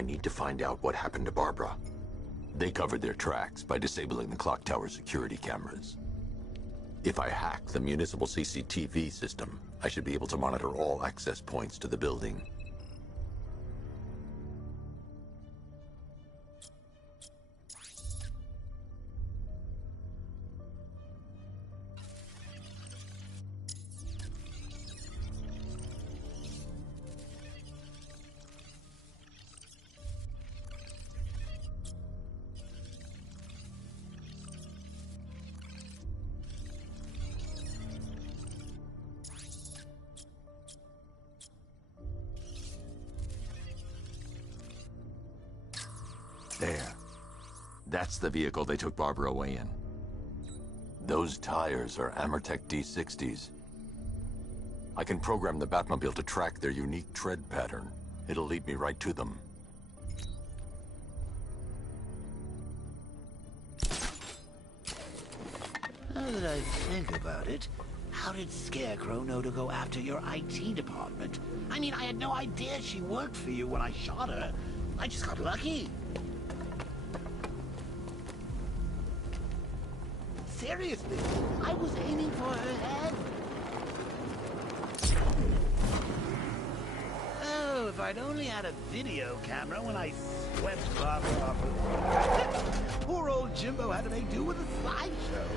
I need to find out what happened to Barbara. They covered their tracks by disabling the clock tower security cameras. If I hack the municipal CCTV system, I should be able to monitor all access points to the building. There. That's the vehicle they took Barbara away in. Those tires are Amertech D60s. I can program the Batmobile to track their unique tread pattern. It'll lead me right to them. Now that I think about it, how did Scarecrow know to go after your IT department? I mean, I had no idea she worked for you when I shot her. I just got lucky. Seriously, I was aiming for her head. Oh, if I'd only had a video camera when I swept Barbara off. Poor old Jimbo had to make do with a slideshow.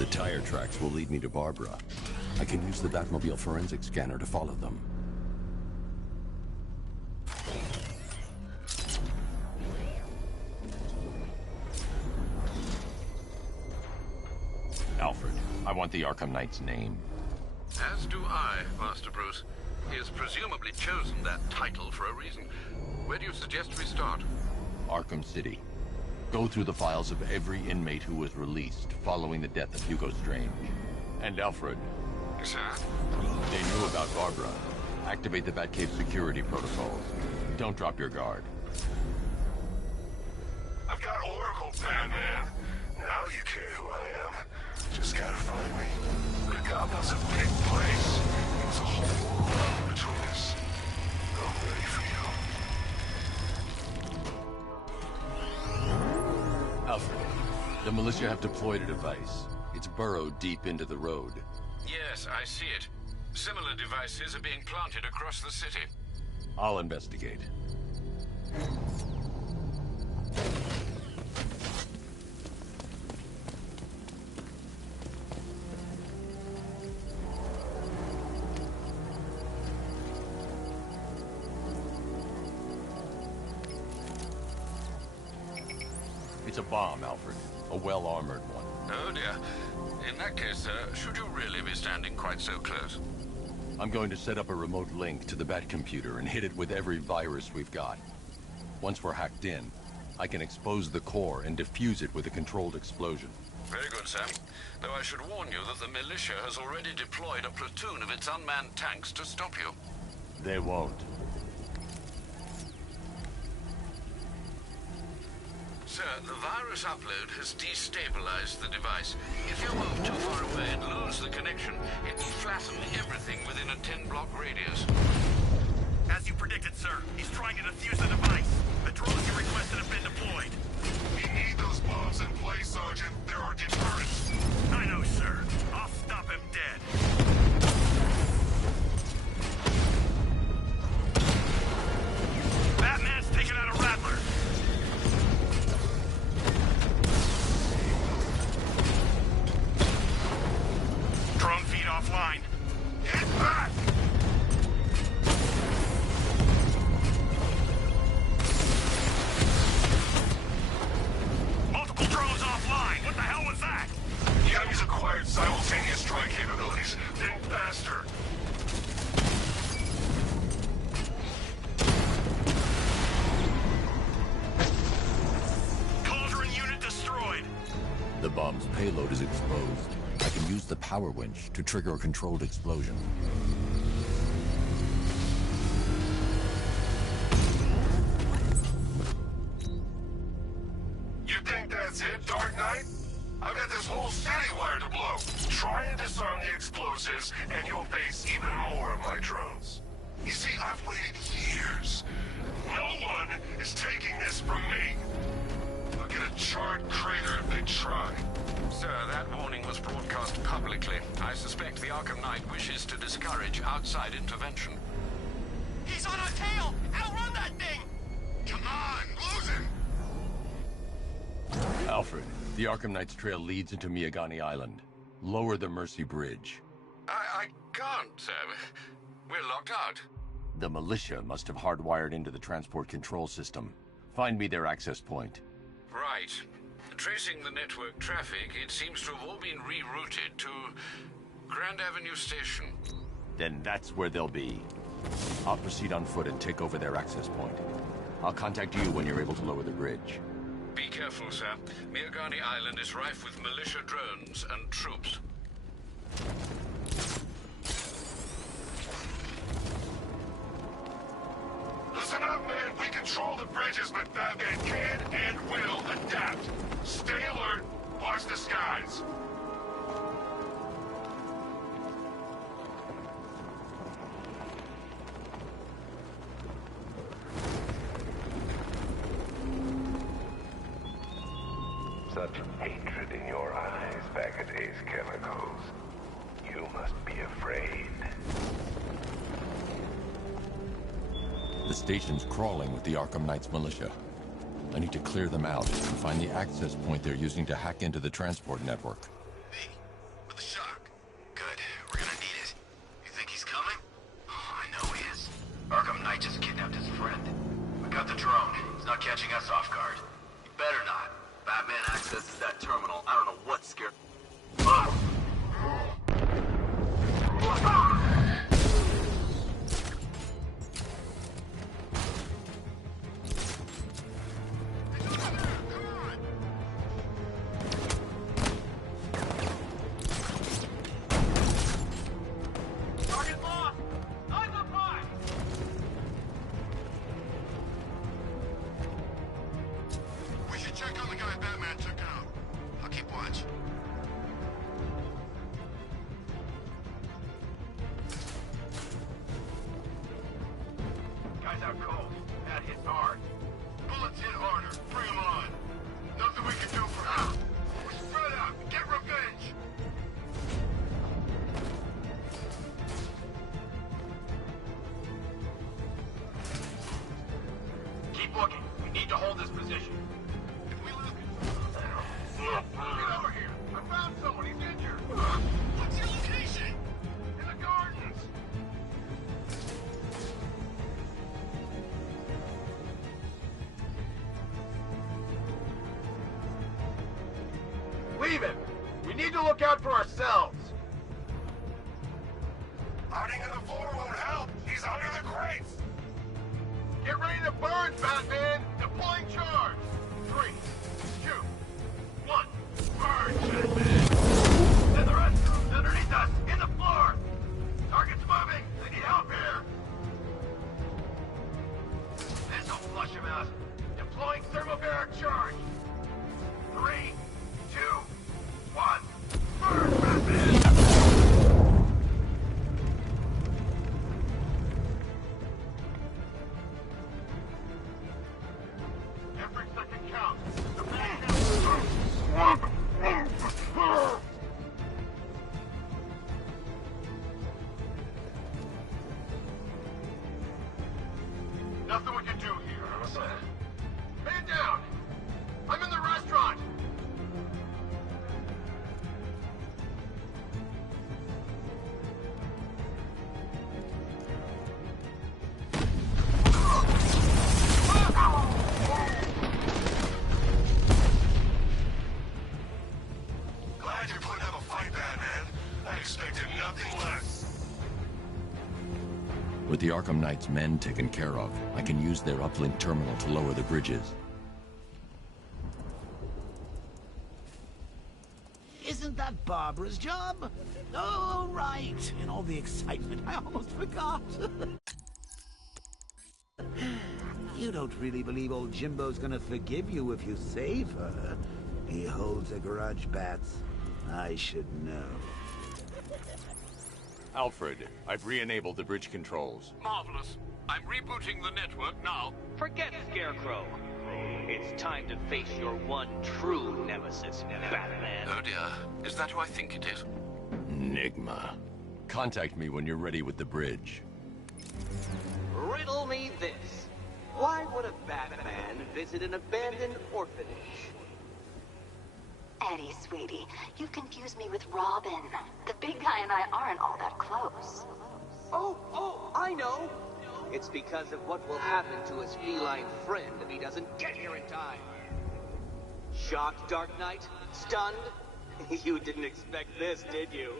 The tire tracks will lead me to Barbara. I can use the Batmobile forensic scanner to follow them. Alfred, I want the Arkham Knight's name. As do I, Master Bruce. He has presumably chosen that title for a reason. Where do you suggest we start? Arkham City. Go through the files of every inmate who was released following the death of Hugo Strange. And Alfred. Sir? They knew about Barbara. Activate the Batcave security protocols. Don't drop your guard. I've got Oracle, Batman. Now you care who I am. Just gotta find me. Gotham's a big place. There's a whole lot between us. I'm ready for you. Alfred, the militia have deployed a device. It's burrowed deep into the road. Yes, I see it. Similar devices are being planted across the city. I'll investigate. It's a bomb, Alfred. A well-armored one. Oh dear. In that case, should you really be standing quite so close? I'm going to set up a remote link to the Batcomputer and hit it with every virus we've got. Once we're hacked in, I can expose the core and defuse it with a controlled explosion. Very good, Sam. Though I should warn you that the militia has already deployed a platoon of its unmanned tanks to stop you. They won't. Sir, the virus upload has destabilized the device. If you move too far away and lose the connection, it will flatten everything within a 10-block radius. As you predicted, sir, he's trying to defuse the device. The drones you requested have been deployed. We need those bombs in place, Sergeant. There are deterrents. I know, sir. I'll stop him dead. Batman's taking out a Rattler. Drone feed offline. Get back! Multiple drones offline. What the hell was that? The enemy's acquired simultaneous strike capabilities. Think faster. Cauldron unit destroyed. The bomb's payload is exposed. I can use the power winch to trigger a controlled explosion. You think that's it, Dark Knight? I've got this whole city wired to blow. Try and disarm the explosives, and you'll face even more of my drones. You see, I've waited is taking this from me. They'll get a charred crater if they try. Sir, that warning was broadcast publicly. I suspect the Arkham Knight wishes to discourage outside intervention. He's on our tail! Outrun that thing! Come on, lose him! Alfred, the Arkham Knight's trail leads into Miagani Island. Lower the Mercy Bridge. I can't, sir. We're locked out. The militia must have hardwired into the transport control system. Find me their access point. Right. Tracing the network traffic, it seems to have all been rerouted to Grand Avenue Station. Then that's where they'll be. I'll proceed on foot and take over their access point. I'll contact you when you're able to lower the bridge. Be careful, sir. Miagani Island is rife with militia drones and troops. Listen up, man. We control the bridges, but Batman can and will adapt. Stay alert. Watch the skies. Such hatred in your eyes, Bagaday's chemicals. You must be afraid. The station's crawling with the Arkham Knight's militia. I need to clear them out and find the access point they're using to hack into the transport network. Me. With the shock. Good. We're gonna need it. You think he's coming? Oh, I know he is. Arkham Knight just kidnapped his friend. We got the drone. He's not catching us off guard. He better not. Batman accesses that terminal. I don't know what scared... Target lost! Eyes up high! We should check on the guy Batman took out. I'll keep watch. Guy's out cold. That hit hard. Bullets hit harder. Bring him on. Nothing we can do for now. We're spread out. Get revenge. Keep looking. We need to hold this position. If we lose... Get over here. I found someone. He's injured. What's your location? In the gardens. Leave him! We need to look out for ourselves! Hiding in the floor won't help. He's under the crates. Get ready to burn, Batman! Deploying charge! 3, 2, 1, burn, Batman! In the restrooms, underneath us, in the floor! Target's moving! They need help here! This'll flush him out. Deploying thermobaric charge! 3, 2, 1, burn, Batman! Every second counts. The Nothing we can do here. Man down! I'm in the restaurant! Glad you're putting up a fight, Batman. I expected nothing less. With the Arkham Knight's men taken care of, I can use their uplink terminal to lower the bridges. Isn't that Barbara's job? Oh, right. In all the excitement, I almost forgot. You don't really believe old Jimbo's gonna forgive you if you save her. He holds a grudge, Bats. I should know. Alfred, I've re-enabled the bridge controls. Marvelous. I'm rebooting the network now. Forget Scarecrow. It's time to face your one true nemesis, Batman. Oh dear. Is that who I think it is? Enigma. Contact me when you're ready with the bridge. Riddle me this. Why would a Batman visit an abandoned orphanage? Eddie, sweetie, you confuse me with Robin. The big guy and I aren't all that close. Oh, I know. It's because of what will happen to his feline friend if he doesn't get here in time. Shocked, Dark Knight? Stunned? You didn't expect this, did you?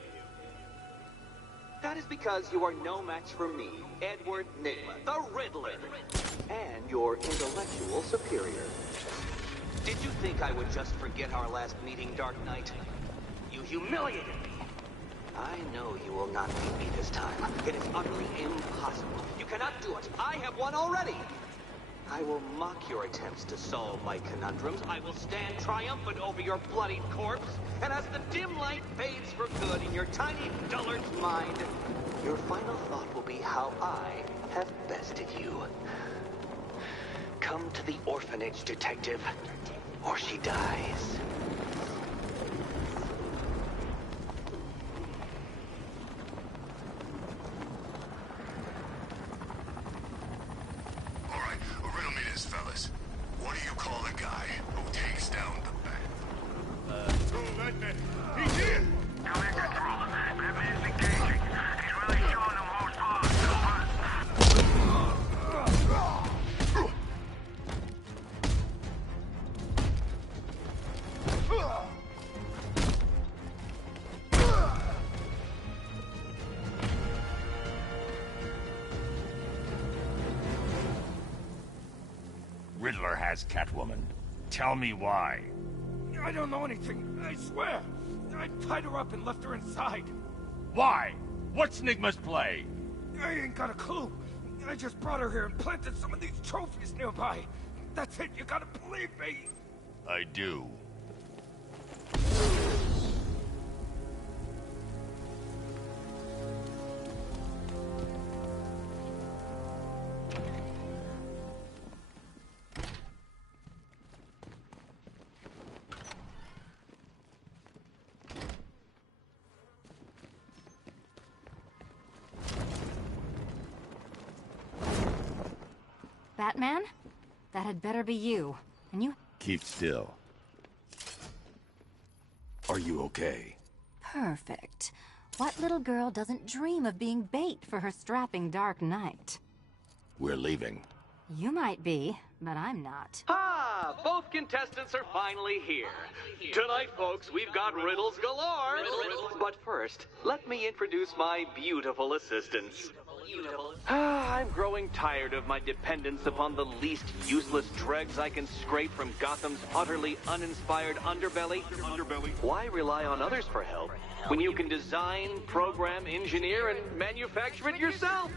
That is because you are no match for me, Edward Nygma, the Riddler, and your intellectual superior. Did you think I would just forget our last meeting, Dark Knight? You humiliated me. I know you will not beat me this time. It is utterly impossible. You cannot do it. I have won already. I will mock your attempts to solve my conundrums. I will stand triumphant over your bloodied corpse. And as the dim light fades for good in your tiny dullard's mind, your final thought will be how I have bested you. Come to the orphanage, detective, or she dies. All right, riddle me this, fellas. What do you call the guy who takes down the bat? He's here! Batman's engaging. He's really showing them horsepower. Riddler has Catwoman. Tell me why. I don't know anything, I swear. I tied her up and left her inside. Why? What's Nygma's play? I ain't got a clue. I just brought her here and planted some of these trophies nearby. That's it, you gotta believe me. I do. Batman? That had better be you. And you... Keep still. Are you okay? Perfect. What little girl doesn't dream of being bait for her strapping Dark Knight? We're leaving. You might be, but I'm not. Ah, both contestants are finally here. Tonight, folks, we've got riddles galore. But first, let me introduce my beautiful assistants. I'm growing tired of my dependence upon the least useless dregs I can scrape from Gotham's utterly uninspired underbelly. Why rely on others for help when you can design, program, engineer, and manufacture it yourself?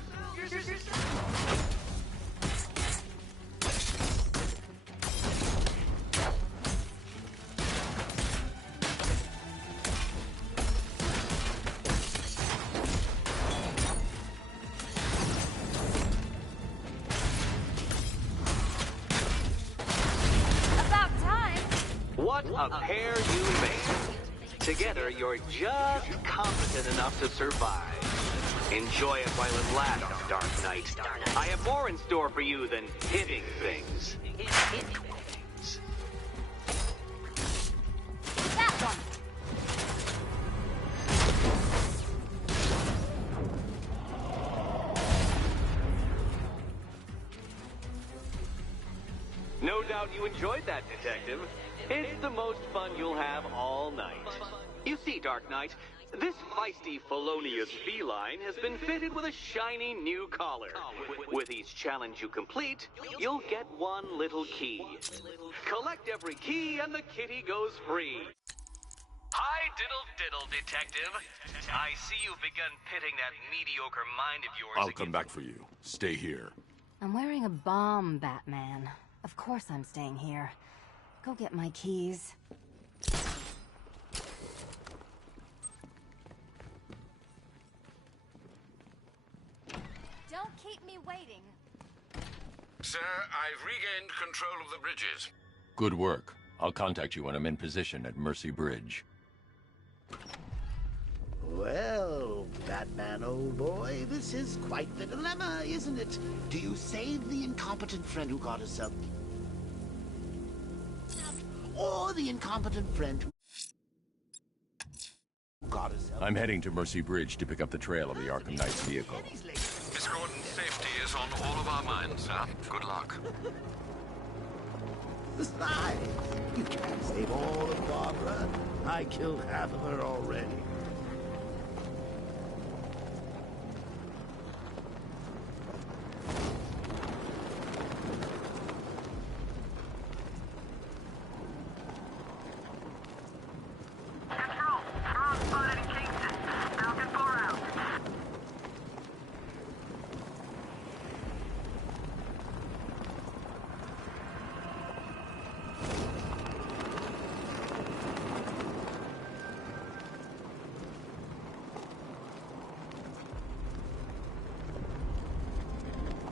What a pair you made. Together, you're just competent enough to survive. Enjoy it while it lasts, Dark Knight. I have more in store for you than hitting things. That one! No doubt you enjoyed that, Detective. It's the most fun you'll have all night. You see, Dark Knight, this feisty, felonious feline has been fitted with a shiny new collar. With each challenge you complete, you'll get one little key. Collect every key and the kitty goes free. Hi, diddle, Detective. I see you've begun pitting that mediocre mind of yours I'll come back for you. Stay here. I'm wearing a bomb, Batman. Of course I'm staying here. Go get my keys. Don't Don't keep me waiting. Sir, I've regained control of the bridges. Good work. I'll contact you when I'm in position at Mercy Bridge. Well, Batman, old boy, this is quite the dilemma, isn't it? Do you save the incompetent friend who got herself... or the incompetent friend who got herself... I'm heading to Mercy Bridge to pick up the trail of the Arkham Knight's vehicle. Miss Gordon's safety is on all of our minds, sir. Good luck. Besides, you can't save all of Barbara. I killed half of her already.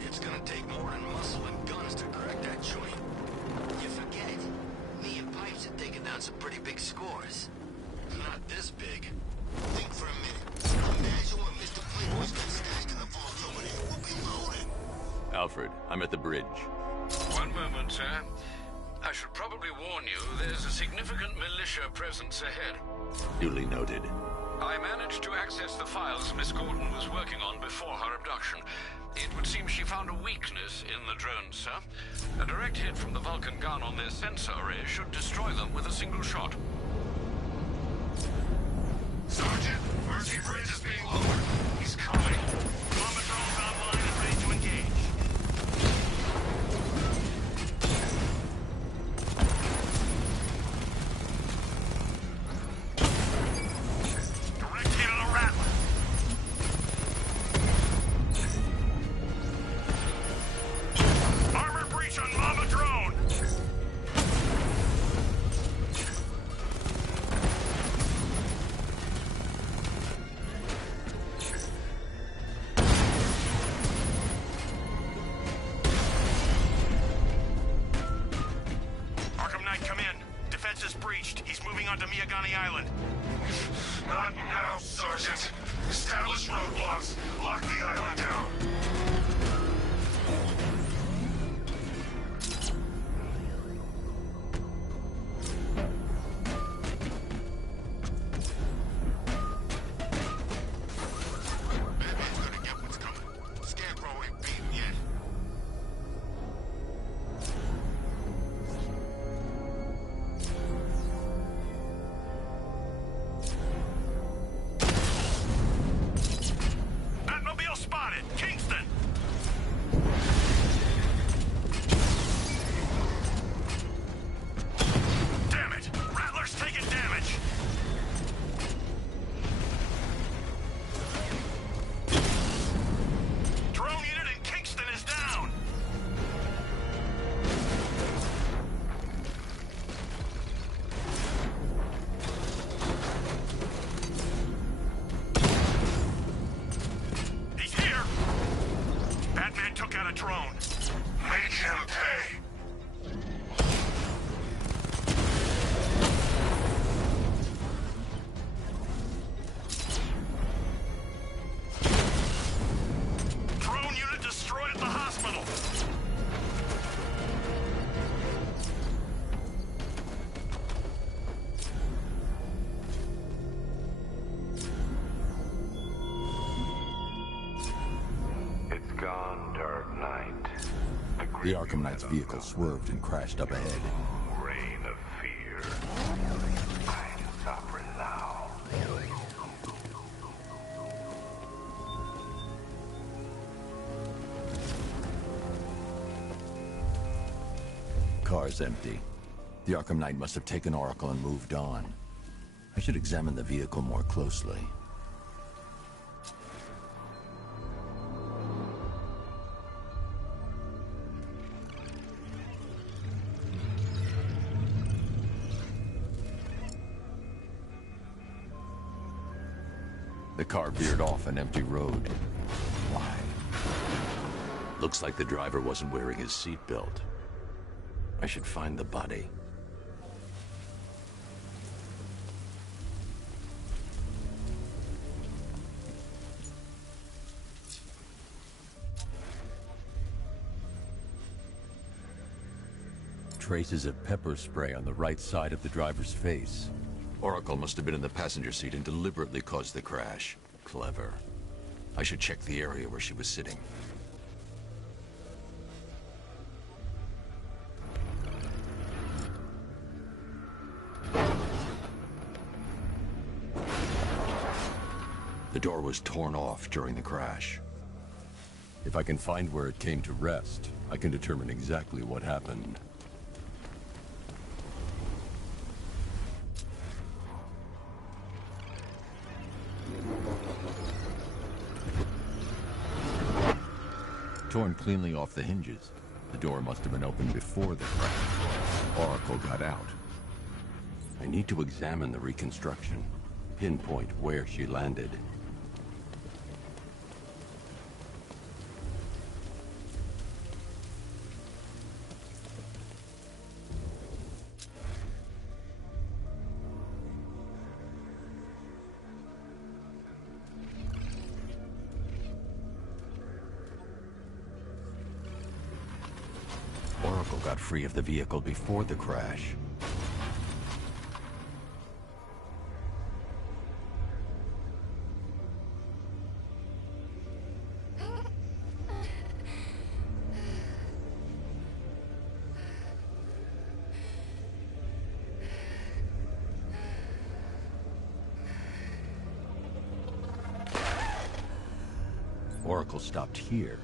It's gonna take more than muscle and guns to crack that joint. You forget it. Me and Pipes are taking down some pretty big scores. Not this big. Think for a minute. Imagine what Mr. Playboy's got stashed in the vault over there. We'll be loaded. Alfred, I'm at the bridge. One moment, sir. I should probably warn you, there's a significant militia presence ahead. Duly noted. I managed to access the files Miss Gordon was working on before her abduction. It would seem she found a weakness in the drones, sir. A direct hit from the Vulcan gun on their sensor array should destroy them with a single shot. Sergeant, Mercy Bridge is being lowered. He's coming. Bomber drones online and ready to engage. Direct hit on the Rattler. Armor breach on Mama drone. Arkham Knight, come in. Defense is breached. He's moving onto Miyagani Island. Not now, Sergeant. Establish roadblocks. Lock the island down. Batman's gonna get what's coming. Scarecrow ain't beaten yet. Batmobile spotted! Kingston! Damn it! Rattler's taking damage! Drone unit in Kingston is down! He's here! Batman took out a drone. Make him pay! Drone unit destroyed at the hospital. It's gone, Dark Knight. The Arkham Knight's vehicle swerved and crashed up ahead. Reign of fear. I'm sovereign now. Car's empty. The Arkham Knight must have taken Oracle and moved on. I should examine the vehicle more closely. The car veered off an empty road. Why? Looks like the driver wasn't wearing his seatbelt. I should find the body. Traces of pepper spray on the right side of the driver's face. Oracle must have been in the passenger seat and deliberately caused the crash. Clever. I should check the area where she was sitting. The door was torn off during the crash. If I can find where it came to rest, I can determine exactly what happened. Torn cleanly off the hinges. The door must have been opened before the crash. Oracle got out. I need to examine the reconstruction, pinpoint where she landed. Oracle got free of the vehicle before the crash. Oracle stopped here.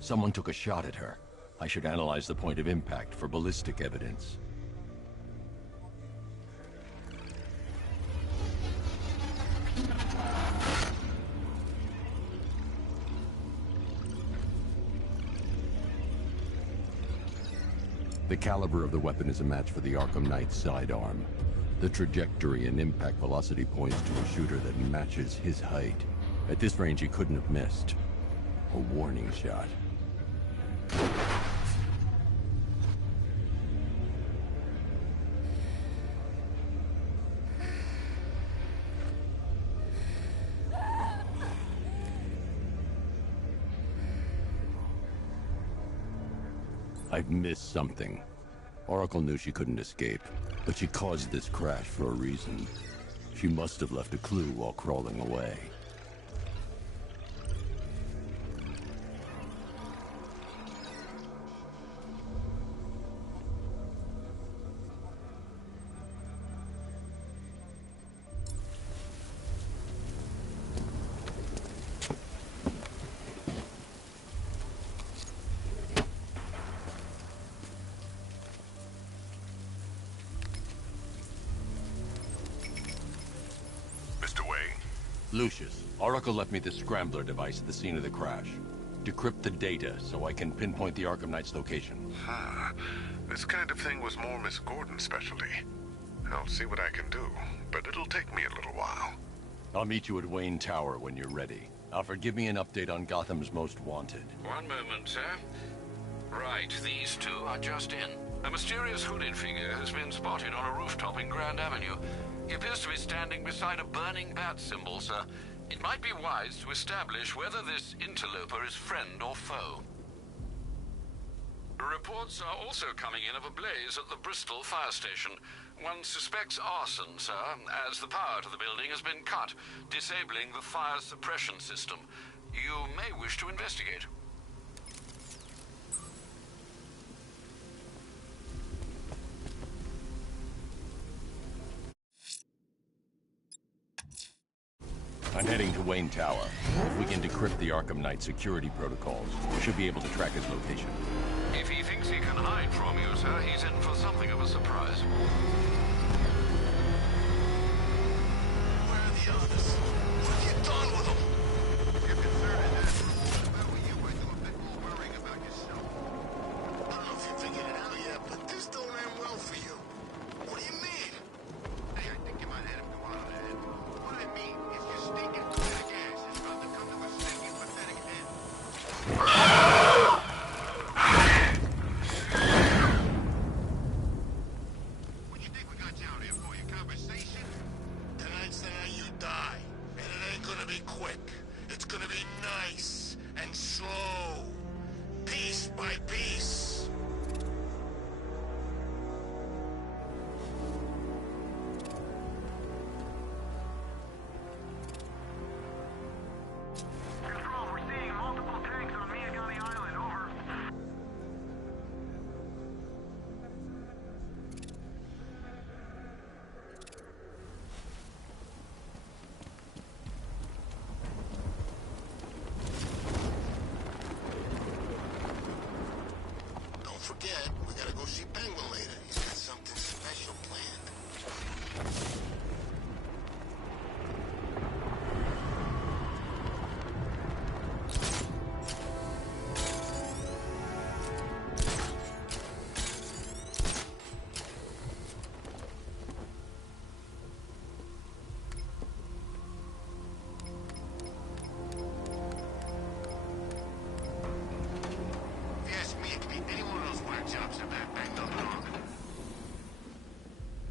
Someone took a shot at her. I should analyze the point of impact for ballistic evidence. The caliber of the weapon is a match for the Arkham Knight's sidearm. The trajectory and impact velocity points to a shooter that matches his height. At this range, he couldn't have missed. A warning shot. I've missed something. Oracle knew she couldn't escape, but she caused this crash for a reason. She must have left a clue while crawling away. Lucius, Oracle left me the Scrambler device at the scene of the crash. Decrypt the data so I can pinpoint the Arkham Knight's location. This kind of thing was more Miss Gordon's specialty. I'll see what I can do, but it'll take me a little while. I'll meet you at Wayne Tower when you're ready. Alfred, give me an update on Gotham's Most Wanted. One moment, sir. Right, these two are just in. A mysterious hooded figure has been spotted on a rooftop in Grand Avenue. He appears to be standing beside a burning bat symbol, sir. It might be wise to establish whether this interloper is friend or foe. Reports are also coming in of a blaze at the Bristol fire station. One suspects arson, sir, as the power to the building has been cut, disabling the fire suppression system. You may wish to investigate. I'm heading to Wayne Tower. If we can decrypt the Arkham Knight security protocols, we should be able to track his location. If he thinks he can hide from you, sir, he's in for something of a surprise. Where are the others? What have you done with them? If you're concerned in that, what about you? I do a bit more worrying about yourself. I don't know if you figured it out yet, but this don't end well for you. What do you mean? Hey, I think you might have him go on ahead. What I mean is your stinking pathetic ass is about to come to a stinking pathetic end. forget, we gotta go see Penguin later. He's got something special planned.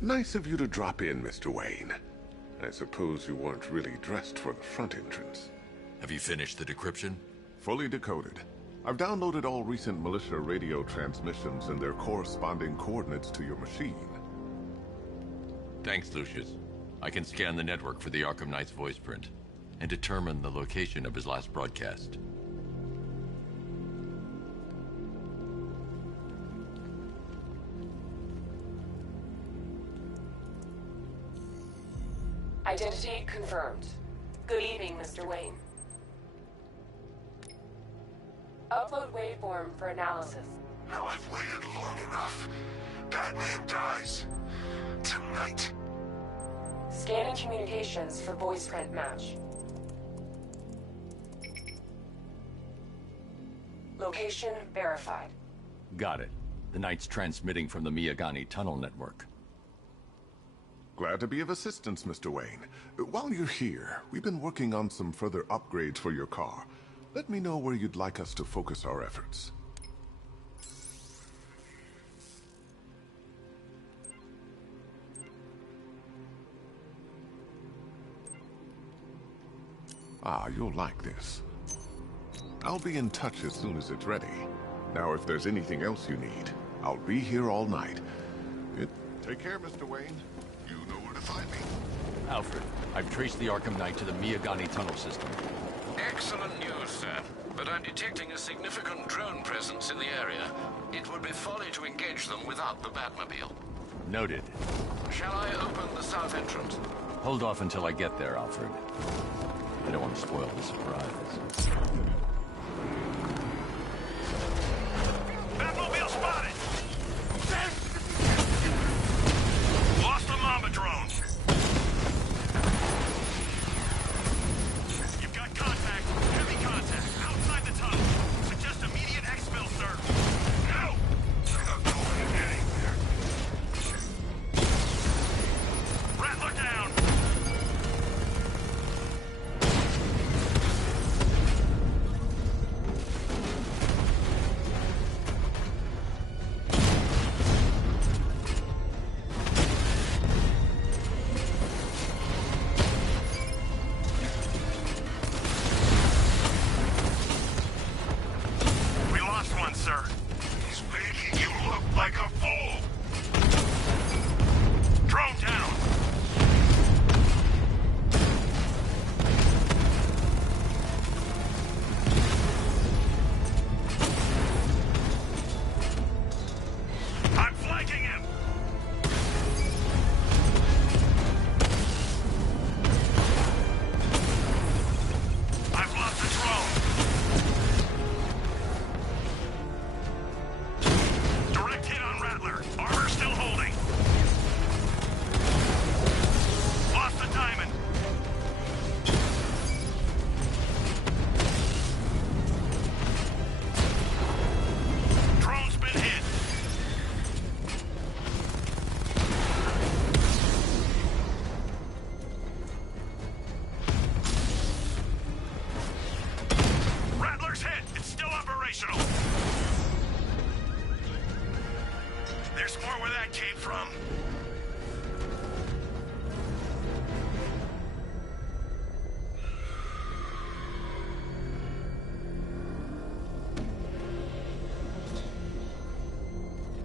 Nice of you to drop in, Mr. Wayne. I suppose you weren't really dressed for the front entrance. Have you finished the decryption? Fully decoded. I've downloaded all recent militia radio transmissions and their corresponding coordinates to your machine. Thanks, Lucius. I can scan the network for the Arkham Knight's voice print and determine the location of his last broadcast. Identity confirmed. Good evening, Mr. Wayne. Upload waveform for analysis. Now I've waited long enough. Batman dies. Tonight. Scanning communications for voice print match. Location verified. Got it. The Knight's transmitting from the Miyagani tunnel network. Glad to be of assistance, Mr. Wayne. While you're here, we've been working on some further upgrades for your car. Let me know where you'd like us to focus our efforts. Ah, you'll like this. I'll be in touch as soon as it's ready. Now, if there's anything else you need, I'll be here all night. Take care, Mr. Wayne. You know where to find me. Alfred, I've traced the Arkham Knight to the Miyagani tunnel system. Excellent news, sir. But I'm detecting a significant drone presence in the area. It would be folly to engage them without the Batmobile. Noted. Shall I open the south entrance? Hold off until I get there, Alfred. I don't want to spoil the surprise. Batmobile spotted! Lost the Mamba drone. You've got contact. Heavy contact. Outside the tunnel. Suggest immediate exfil, sir. No! I'm not going anywhere. Rattler down! We lost one, sir. He's making you look like a fool. Drone down! I'm flanking him! I've lost the drone! Direct hit on Rattler. Armor still holding. Lost the diamond. Drone's been hit. Rattler's hit. It's still operational. There's more where that came from.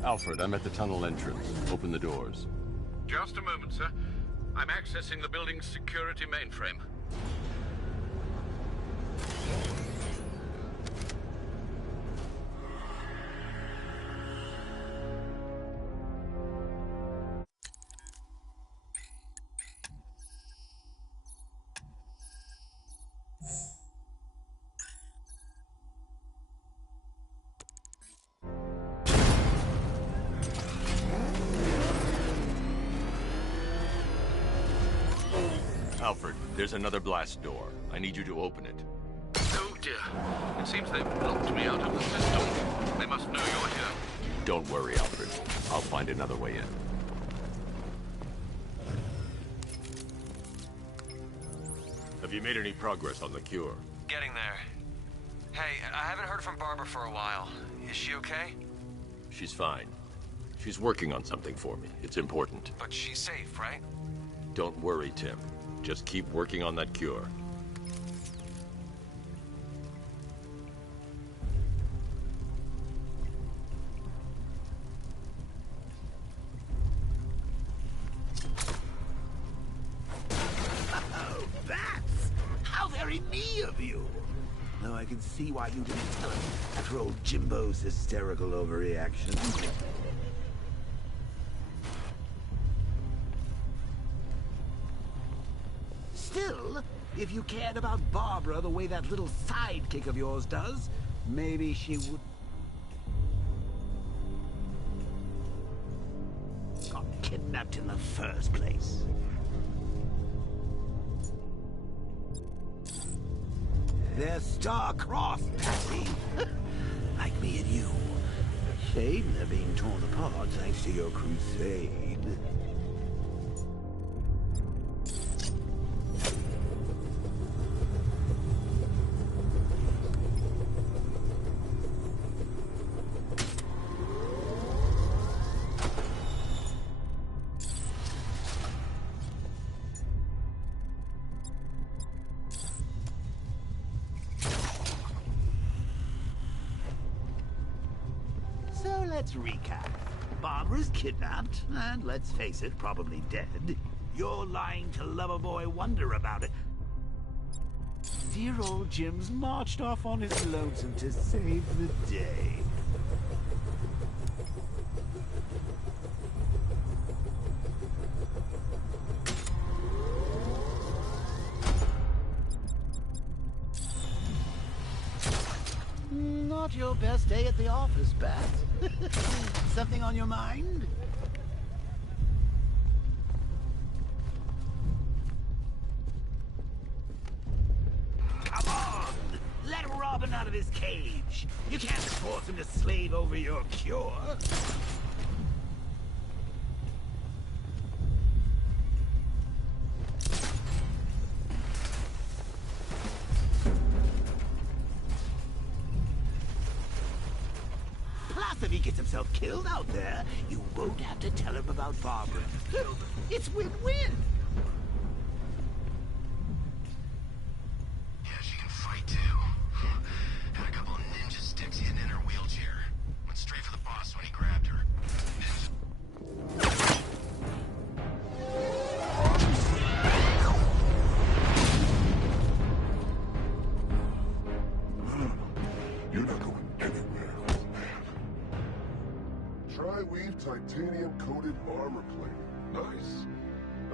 Alfred, I'm at the tunnel entrance. Open the doors. Just a moment, sir. I'm accessing the building's security mainframe. Alfred, there's another blast door. I need you to open it. Oh dear. It seems they've locked me out of the system. They must know you're here. Don't worry, Alfred. I'll find another way in. Have you made any progress on the cure? Getting there. Hey, I haven't heard from Barbara for a while. Is she okay? She's fine. She's working on something for me. It's important. But she's safe, right? Don't worry, Tim. Just keep working on that cure. Oh, bats! How very me of you! Though I can see why you didn't tell him after old Jimbo's hysterical overreaction. Still, if you cared about Barbara the way that little sidekick of yours does, maybe she would... Got kidnapped in the first place. They're star-crossed, Patsy. Like me and you. Shame they're being torn apart thanks to your crusade. So let's recap. Barbara's kidnapped, and let's face it, probably dead. You're lying to Loverboy Wonder about it. Dear old Jim's marched off on his lonesome to save the day. Not your best day at the office, Bat. Something on your mind? Come on! Let Robin out of his cage. You can't force him to slave over your cure. If he gets himself killed out there, you won't have to tell him about Barbara. It's win-win. Yeah, she can fight too. Had a couple of ninja sticks hidden in her wheelchair. Went straight for the boss when he grabbed her. You're not going anywhere. Tri-weave titanium-coated armor plate. Nice.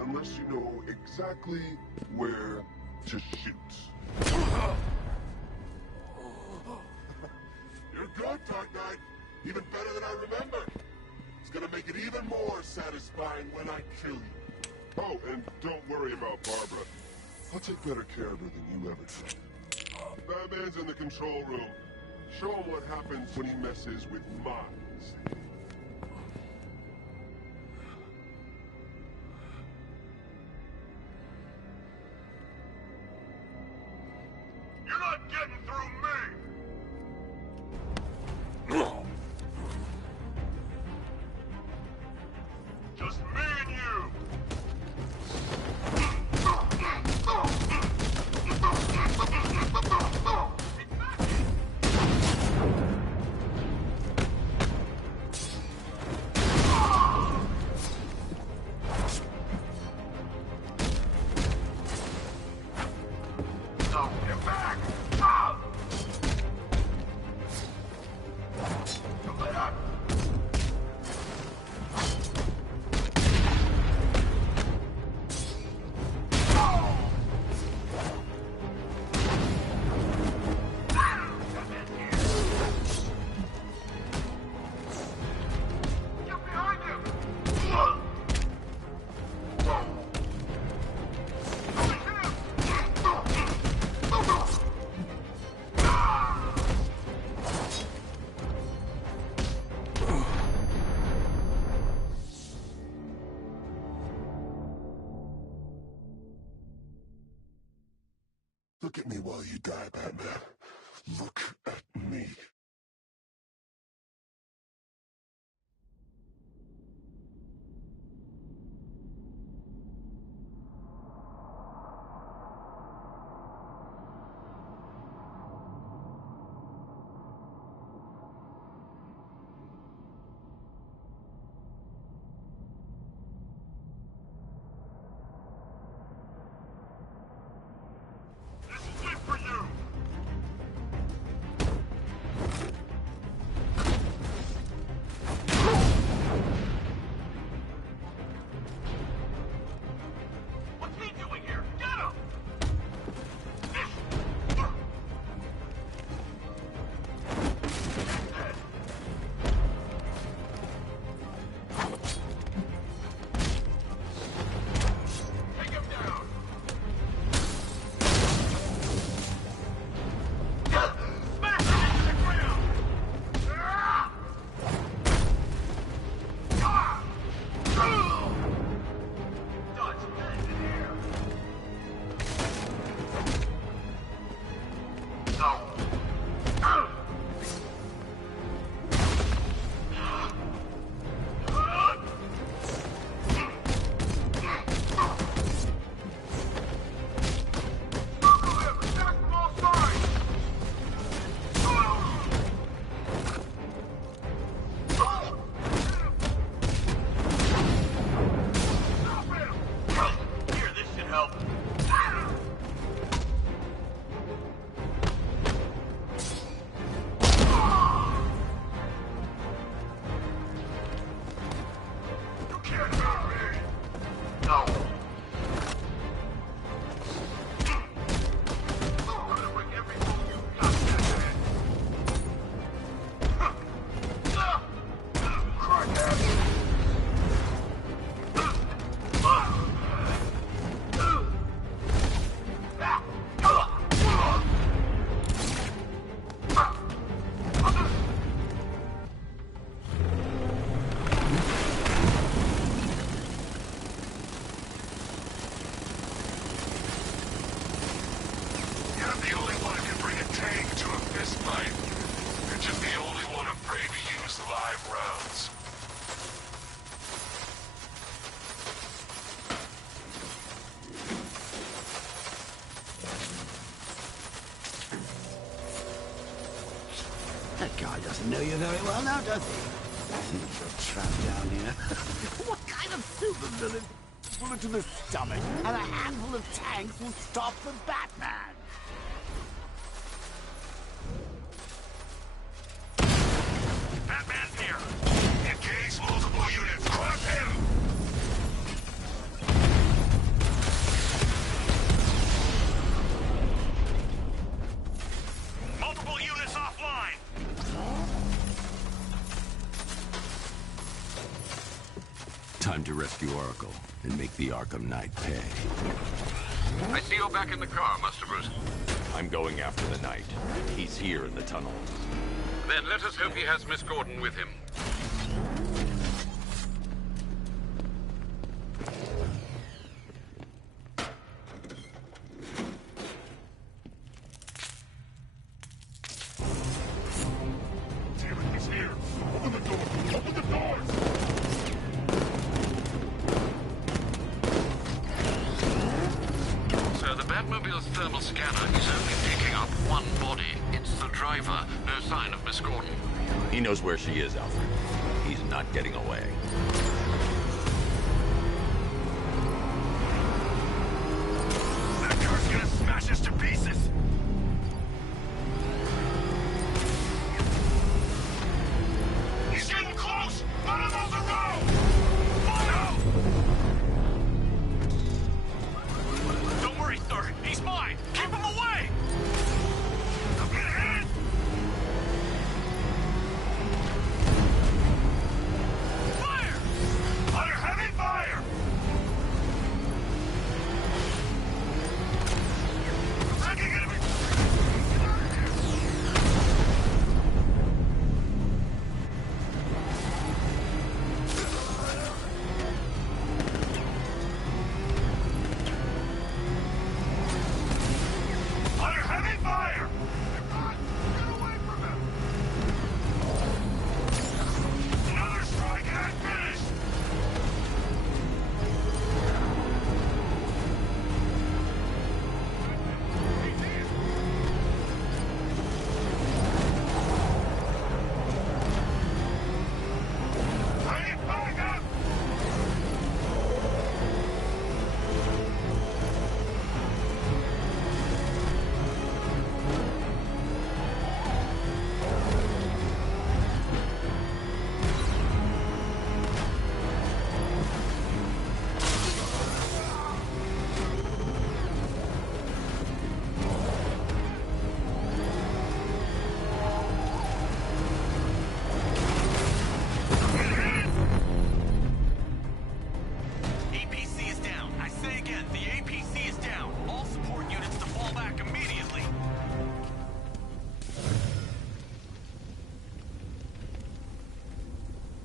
Unless you know exactly where to shoot. You're good, Dark Knight. Even better than I remember. It's gonna make it even more satisfying when I kill you. Oh, and don't worry about Barbara. I'll take better care of her than you ever did. Batman's in the control room. Show him what happens when he messes with minds. You're not getting through me! Just me and you! Look at me while you die, Batman. Look at me. That guy doesn't know you very well now, does he? Thinks you're trapped down here. What kind of supervillain? Bullet to the stomach and a handful of tanks will stop the Batman. Batman's here. Engage multiple units. Crush him! Multiple units offline. Time to rescue Oracle and make the Arkham Knight pay. I see you're back in the car, Master Bruce. I'm going after the Knight. He's here in the tunnel. Then let us hope he has Miss Gordon with him. Damn it, he's here! Open the door! Open the doors! So the Batmobile's thermal scanner is only picking up one body. It's the driver. No sign of Miss Gordon. He knows where she is, Alfred. He's not getting away. That car's gonna smash us to pieces. He's getting close. One of those around. Don't worry, sir. He's mine. Keep him away. I'm gonna hit. Fire! Under heavy fire! Taking it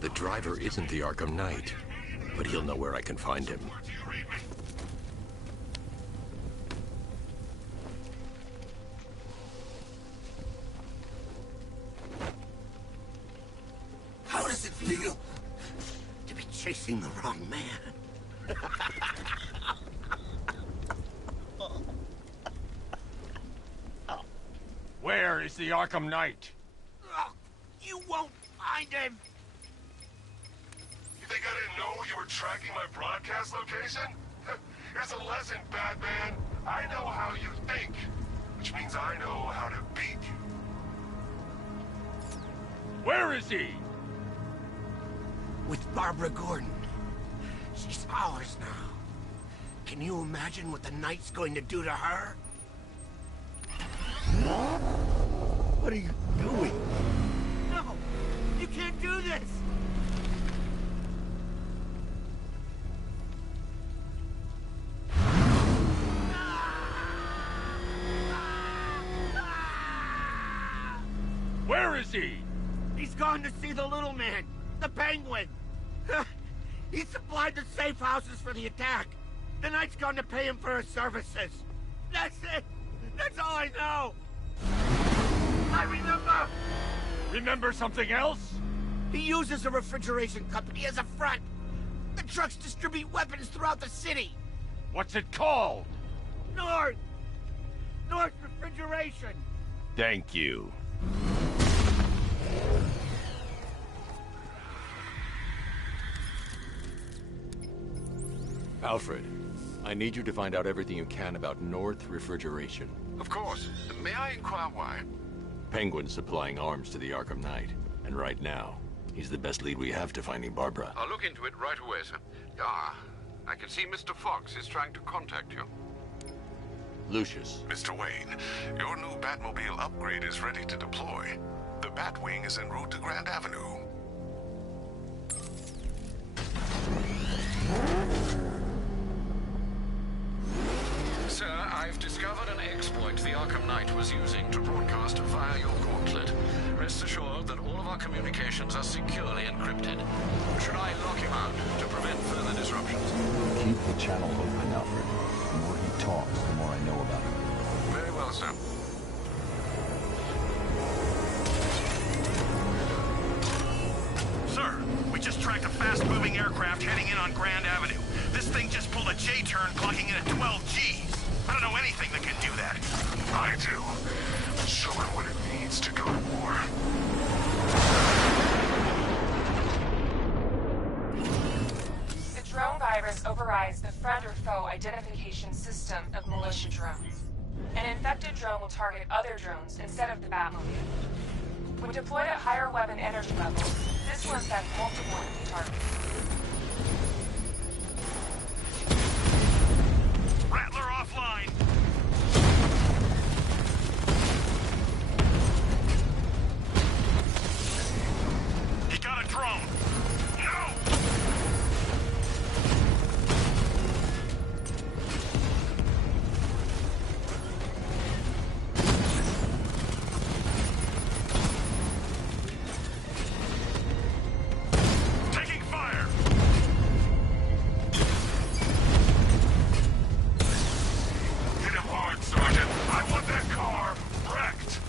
The driver isn't the Arkham Knight, but he'll know where I can find him. How does it feel to be chasing the wrong man? Where is the Arkham Knight? You won't find him! You think I didn't know you were tracking my broadcast location? Here's a lesson, Batman. I know how you think, which means I know how to beat you. Where is he? With Barbara Gordon. She's ours now. Can you imagine what the Knight's going to do to her? What are you doing? No! You can't do this! Where is he? He's gone to see the little man, the Penguin. He supplied the safe houses for the attack. The Knight's gone to pay him for his services. That's it. That's all I know. I remember. Remember something else? He uses a refrigeration company as a front. The trucks distribute weapons throughout the city. What's it called? North Refrigeration. Thank you. Alfred, I need you to find out everything you can about North Refrigeration. Of course. May I inquire why? Penguin's supplying arms to the Arkham Knight, and right now, he's the best lead we have to finding Barbara. I'll look into it right away, sir. Ah, I can see Mr. Fox is trying to contact you. Lucius. Mr. Wayne, your new Batmobile upgrade is ready to deploy. The Batwing is en route to Grand Avenue. Sir, I've discovered an exploit the Arkham Knight was using to broadcast via your gauntlet. Rest assured that all of our communications are securely encrypted. Should I lock him out to prevent further disruptions? Keep the channel open, Alfred. The more he talks, the more I know about him. Very well, sir. Sir, we just tracked a fast-moving aircraft heading in on Grand Avenue. This thing just pulled a J-turn, clocking in at 12 Gs. I don't know anything that can do that. I do. Show him what it means to go to war. The drone virus overrides the friend or foe identification system of militia drones. An infected drone will target other drones instead of the Batmobile. When deployed at higher weapon energy levels, this will infect multiple enemy targets. Rattler offline! He got a drone! No! Taking fire! Hit him hard, Sergeant. I want that car wrecked.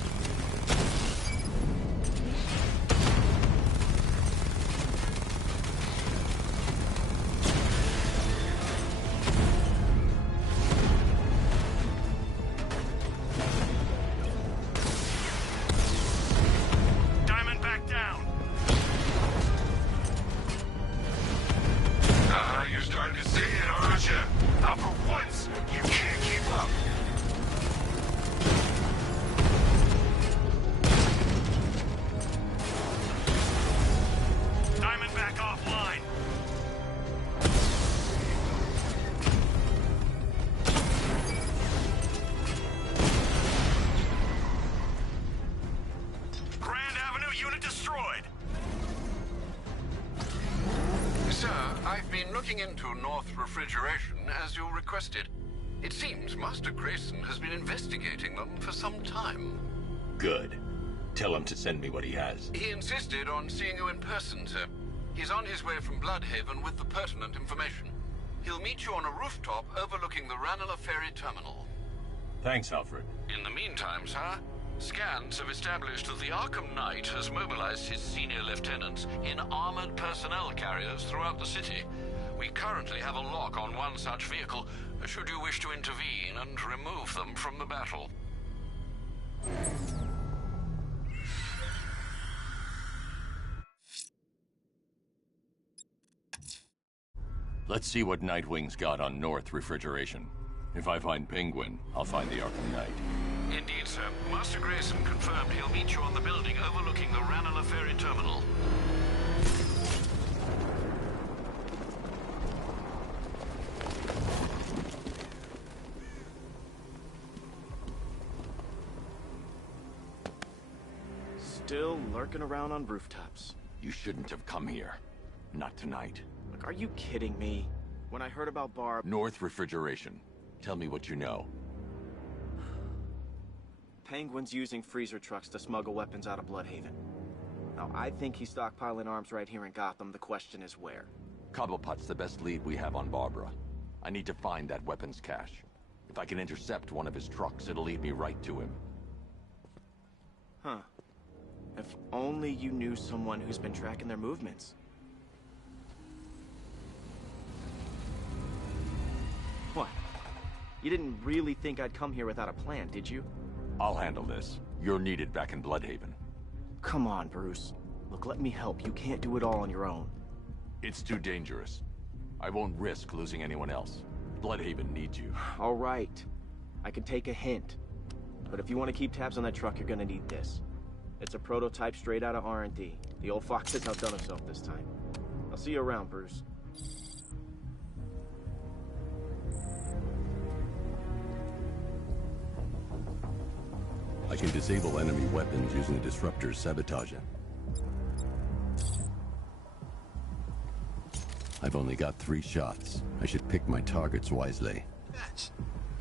Diamondback down! You're starting to see it, aren't you? Now for once, you can't keep up. Diamondback offline! Grand Avenue unit destroyed! Sir, I've been looking into North Refrigeration as you requested. It seems Master Grayson has been investigating them for some time. Good. Tell him to send me what he has. He insisted on seeing you in person, sir. He's on his way from Bloodhaven with the pertinent information. He'll meet you on a rooftop overlooking the Ranelagh Ferry Terminal. Thanks, Alfred. In the meantime, sir, scans have established that the Arkham Knight has mobilized his senior lieutenants in armored personnel carriers throughout the city. We currently have a lock on one such vehicle, should you wish to intervene and remove them from the battle. Let's see what Nightwing's got on North Refrigeration. If I find Penguin, I'll find the Arkham Knight. Indeed, sir. Master Grayson confirmed he'll meet you on the building overlooking the Ranelagh Ferry Terminal. Still lurking around on rooftops. You shouldn't have come here. Not tonight. Look, are you kidding me? When I heard about Barb... North Refrigeration. Tell me what you know. Penguin's using freezer trucks to smuggle weapons out of Bloodhaven. Now, I think he's stockpiling arms right here in Gotham. The question is where. Cobblepot's the best lead we have on Barbara. I need to find that weapons cache. If I can intercept one of his trucks, it'll lead me right to him. Huh. If only you knew someone who's been tracking their movements. What? You didn't really think I'd come here without a plan, did you? I'll handle this. You're needed back in Bloodhaven. Come on, Bruce. Look, let me help. You can't do it all on your own. It's too dangerous. I won't risk losing anyone else. Bloodhaven needs you. All right. I can take a hint. But if you want to keep tabs on that truck, you're gonna need this. It's a prototype straight out of R&D. The old fox has outdone himself this time. I'll see you around, Bruce. I can disable enemy weapons using the disruptor's sabotage. I've only got 3 shots. I should pick my targets wisely. Catch.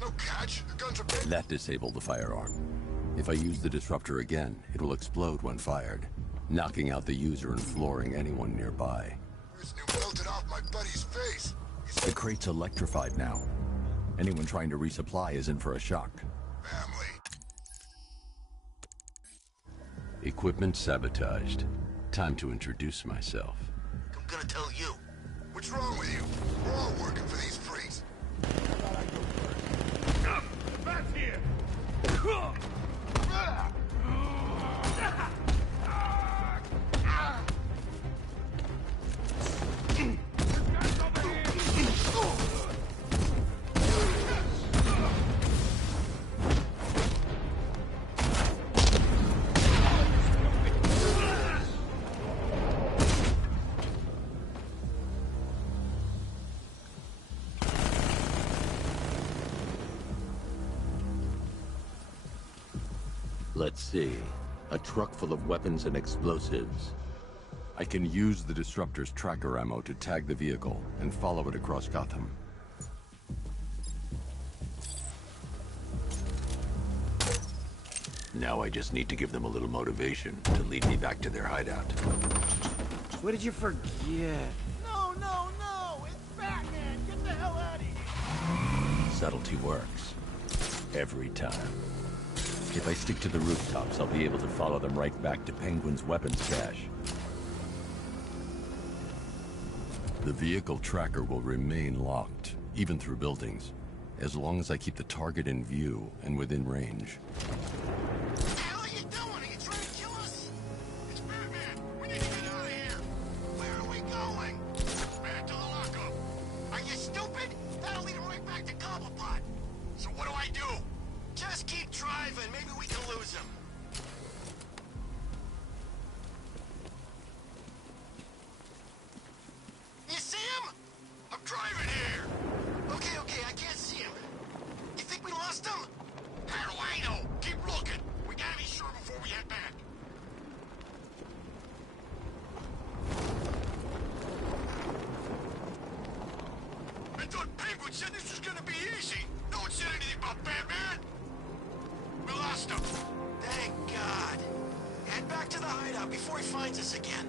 No catch. The guns are... That disabled the firearm. If I use the disruptor again, it will explode when fired, knocking out the user and flooring anyone nearby. You melted off my buddy's face. The crate's electrified now. Anyone trying to resupply is in for a shock. Family. Equipment sabotaged. Time to introduce myself. I'm gonna tell you. What's wrong with you? We're all working for these freaks. I thought I'd go first. Back here! Let's see. A truck full of weapons and explosives. I can use the disruptor's tracker ammo to tag the vehicle and follow it across Gotham. Now I just need to give them a little motivation to lead me back to their hideout. What did you forget? No, no, no! It's Batman! Get the hell out of here! Subtlety works. Every time. If I stick to the rooftops, I'll be able to follow them right back to Penguin's weapons cache. The vehicle tracker will remain locked, even through buildings, as long as I keep the target in view and within range. What the hell are you doing? Are you trying to kill us? It's Batman. We need to get out of here. Where are we going? Back to the lockup. Are you stupid? That'll lead him right back to Cobblepot. So what do I do? Just keep driving. Maybe we can lose him. You see him? I'm driving here. Okay, I can't see him. You think we lost him? How do I know? Keep looking. We gotta be sure before we head back. I thought Penguin said this was gonna be easy. No one said anything about Batman. We lost him. Thank God. Head back to the hideout before he finds us again.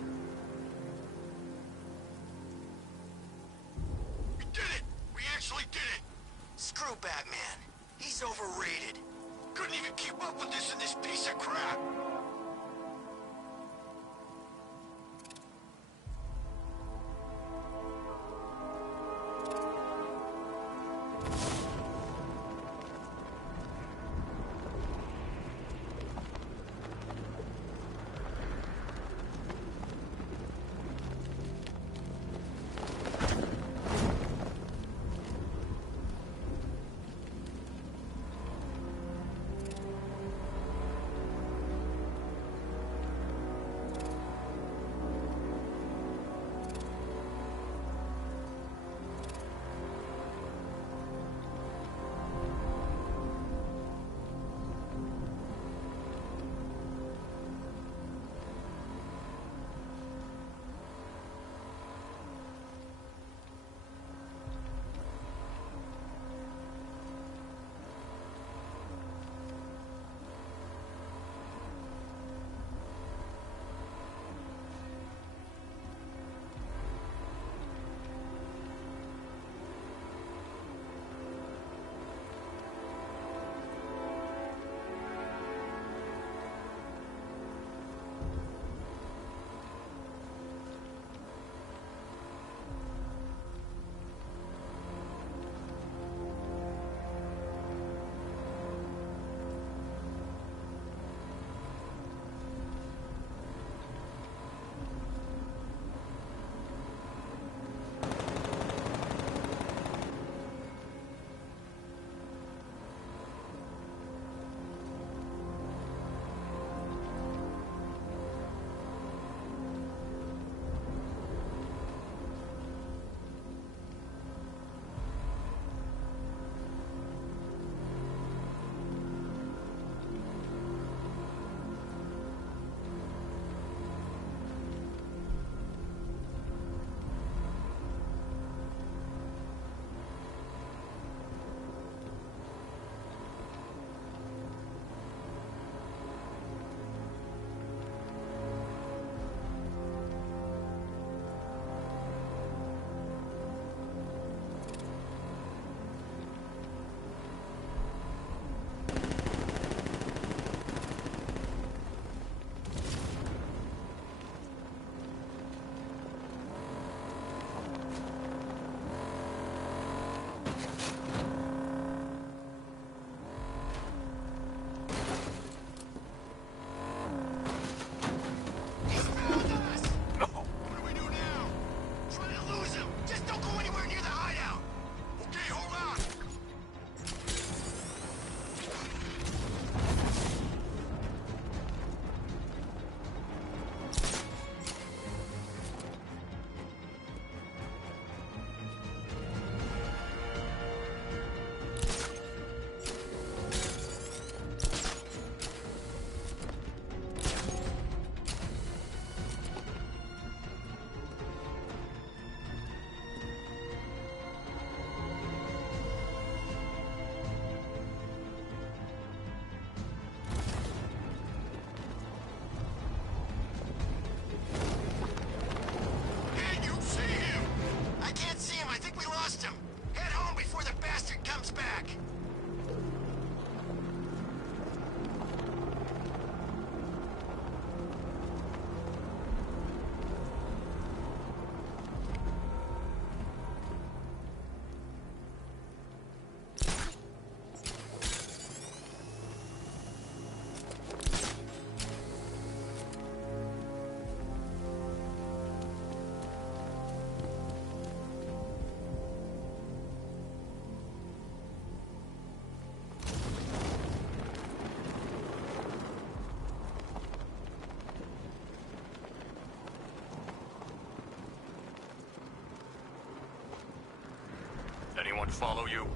dogs follow you?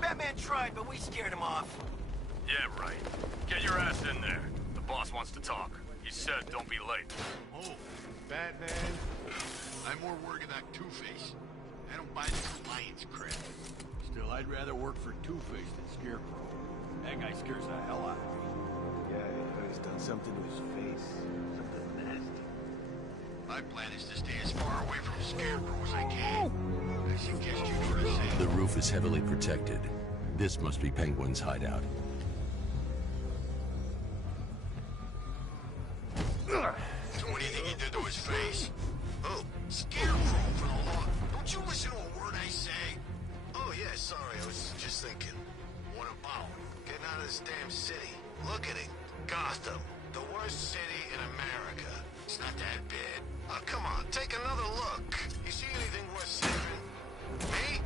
Batman tried, but we scared him off. Yeah, right. Get your ass in there. The boss wants to talk. He said don't be late. Oh, Batman. I'm more worried about Two-Face. I don't buy this alliance crap. Still, I'd rather work for Two-Face than Scarecrow. That guy scares the hell out of me. Yeah, he's done something to his face. Something nasty. My plan is to stay as far away from Scarecrow as I can. I suggest you do the same. The roof is heavily protected. This must be Penguin's hideout. So what do you think he did to his face? Oh, Scarecrow for the law. Don't you listen to a word I say? Oh yeah, sorry, I was just thinking. What about getting out of this damn city? Look at it. Gotham, the worst city in America. It's not that bad. Oh, come on, take another look. You see anything worth saving? Me?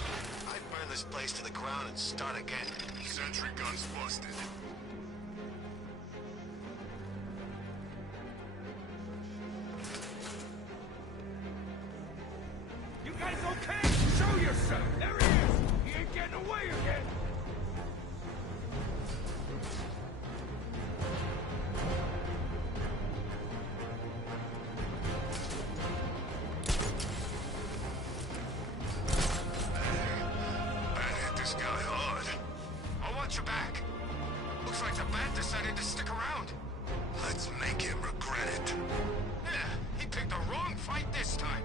I'd burn this place to the ground and start again. Sentry guns busted. You guys okay? Show yourself! There he is! He ain't getting away again! Bat hit this guy hard. I'll watch your back. Looks like the Bat decided to stick around. Let's make him regret it. Yeah, he picked the wrong fight this time.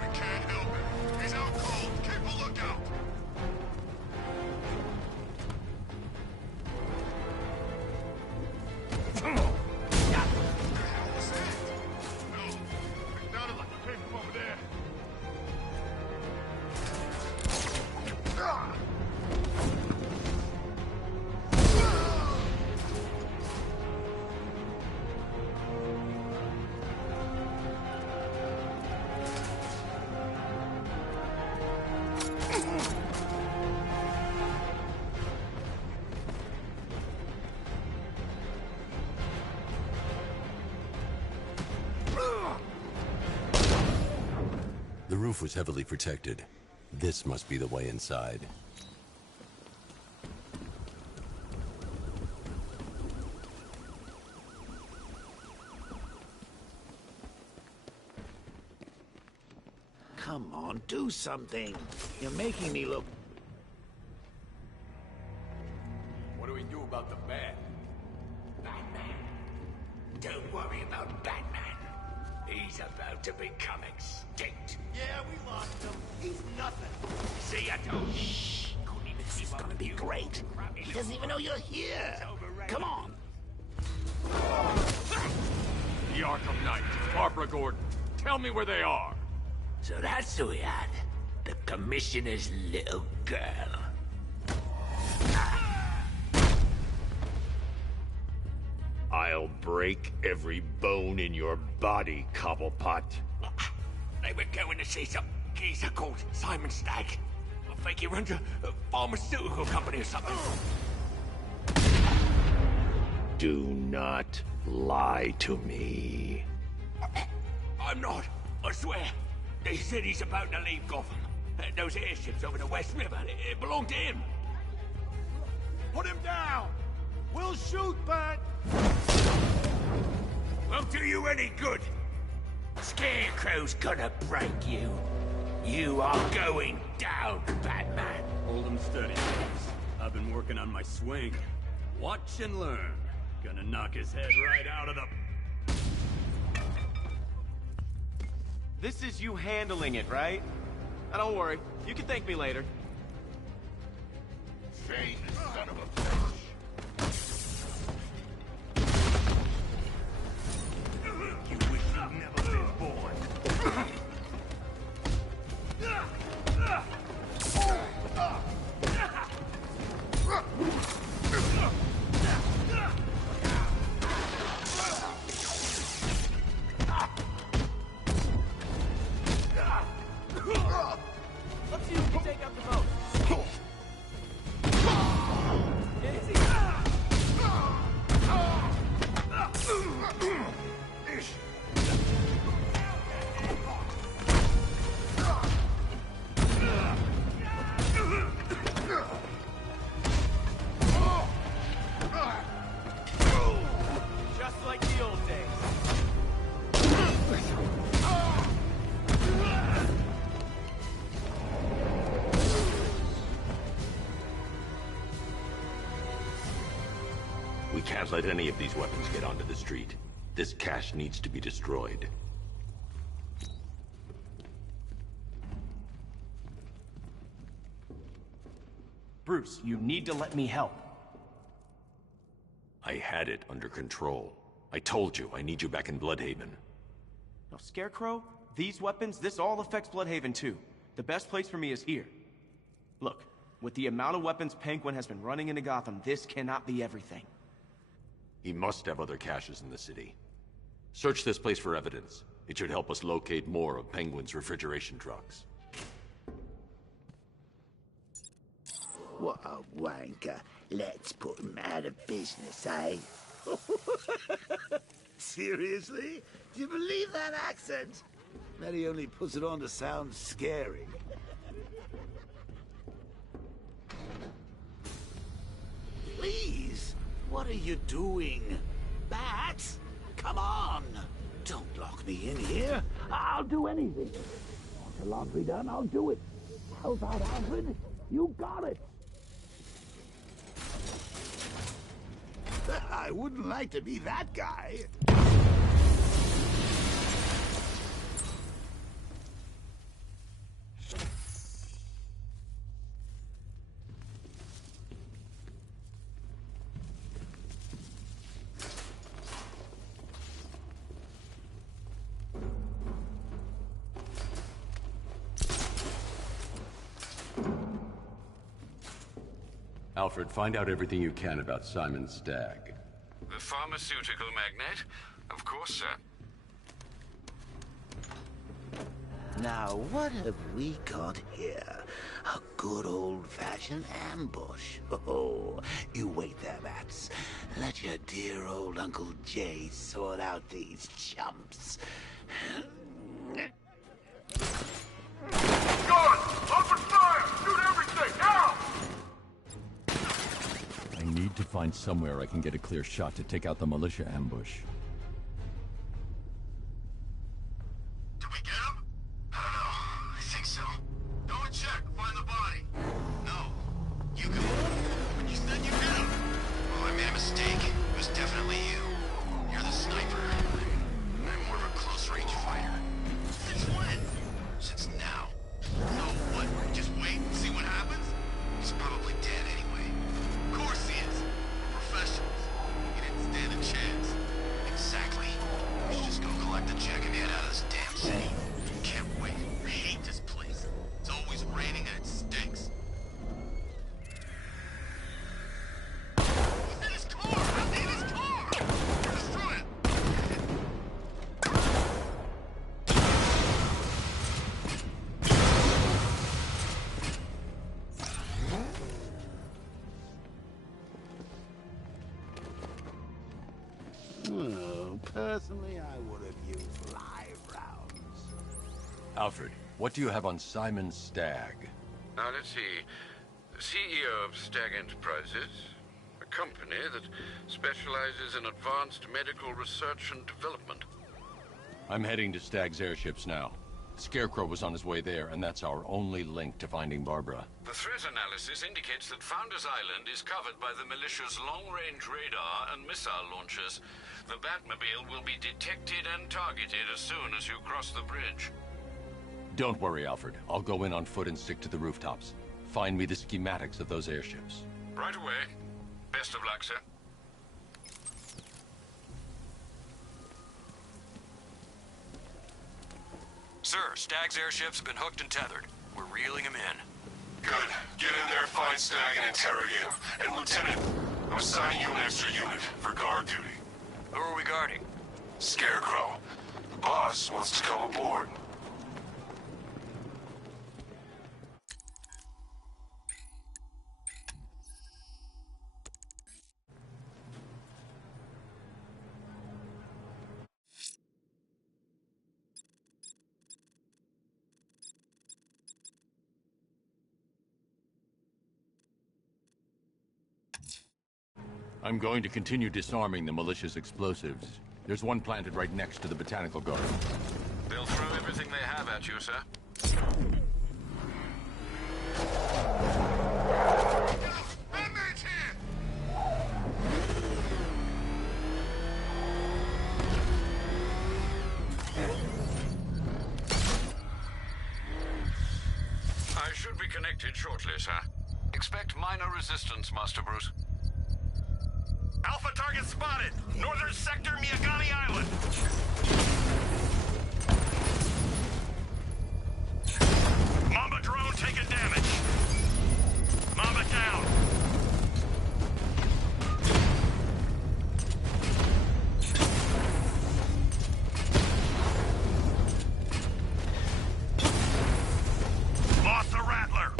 We can't help him. He's out cold. Keep a lookout. The roof was heavily protected. This must be the way inside. Come on, do something. You're making me look... What do we do about the Bat? Batman. Don't worry about Batman. He's about to become extinct. Yeah, we lost him. He's nothing. See, I told you. Shh. This is gonna be great. He doesn't even know you're here. Come on. The Arkham Knight, Barbara Gordon. Tell me where they are. So that's who we had. The Commissioner's little girl. I'll break every bone in your body, Cobblepot. They were going to see some geezer called Simon Stagg. I think he runs a pharmaceutical company or something. Do not lie to me. I'm not. I swear. They said he's about to leave Gotham. Those airships over the West River, it belonged to him. Put him down! We'll shoot, Bat! Won't do you any good. Scarecrow's gonna break you. You are going down, Batman. Hold him steady, boss. I've been working on my swing. Watch and learn. Gonna knock his head right out of the... This is you handling it, right? Now, don't worry. You can thank me later. Shane, son of a bitch. You wish you'd never been born. Let's see who can take out the boat. Easy. can't let any of these weapons get onto the street. This cache needs to be destroyed. Bruce, you need to let me help. I had it under control. I told you, I need you back in Bloodhaven. Now, Scarecrow, these weapons, this all affects Bloodhaven too. The best place for me is here. Look, with the amount of weapons Penguin has been running into Gotham, this cannot be everything. He must have other caches in the city. Search this place for evidence. It should help us locate more of Penguin's refrigeration trucks. What a wanker. Let's put him out of business, eh? Seriously? Do you believe that accent? Bet he only puts it on to sound scary. Please, what are you doing? Bats? Come on! Don't lock me in here. I'll do anything. Want the laundry done? I'll do it. Help out, Alfred. You got it. I wouldn't like to be that guy. Alfred, find out everything you can about Simon Stagg. The pharmaceutical magnate? Of course, sir. Now, what have we got here? A good old-fashioned ambush. Oh, you wait there, Bats. Let your dear old Uncle Jay sort out these chumps. Guard! Open fire! Shoot everything! Now! I need to find somewhere I can get a clear shot to take out the militia ambush. Did we get him? I don't know. I think so. Go and check. Find the body. No. You go. You said you did him. Oh, I made a mistake. It was definitely you. You're the sniper. I'm more of a close-range fighter. Since when? Since now. No, what? Just wait and see what happens? He's probably dead anyway. Of course he is. We're professionals. He didn't stand a chance. Exactly. We should just go collect the check and head out of this damn city. Can't wait. I hate this place. It's always raining and it stinks. He's in his car! I'm in his car! Destroy it! Oh, personally, I would have used live rounds. Alfred, what do you have on Simon Stagg? Now, let's see. The CEO of Stagg Enterprises, a company that specializes in advanced medical research and development. I'm heading to Stagg's airships now. Scarecrow was on his way there, and that's our only link to finding Barbara. The threat analysis indicates that Founders Island is covered by the militia's long-range radar and missile launchers. The Batmobile will be detected and targeted as soon as you cross the bridge. Don't worry, Alfred. I'll go in on foot and stick to the rooftops. Find me the schematics of those airships. Right away. Best of luck, sir. Sir, Stagg's airships have been hooked and tethered. We're reeling him in. Good. Get in there, find Stagg, and interrogate him. And Lieutenant, I'm assigning you an extra unit for guard duty. Who are we guarding? Scarecrow. The boss wants to come aboard. I'm going to continue disarming the militia's explosives. There's one planted right next to the Botanical Garden. They'll throw everything they have at you, sir. Batman's here! connected shortly, sir. Expect minor resistance, Master Bruce. Alpha target spotted! Northern sector, Miyagani Island! Mamba drone taking damage. Mamba down. Lost the Rattler.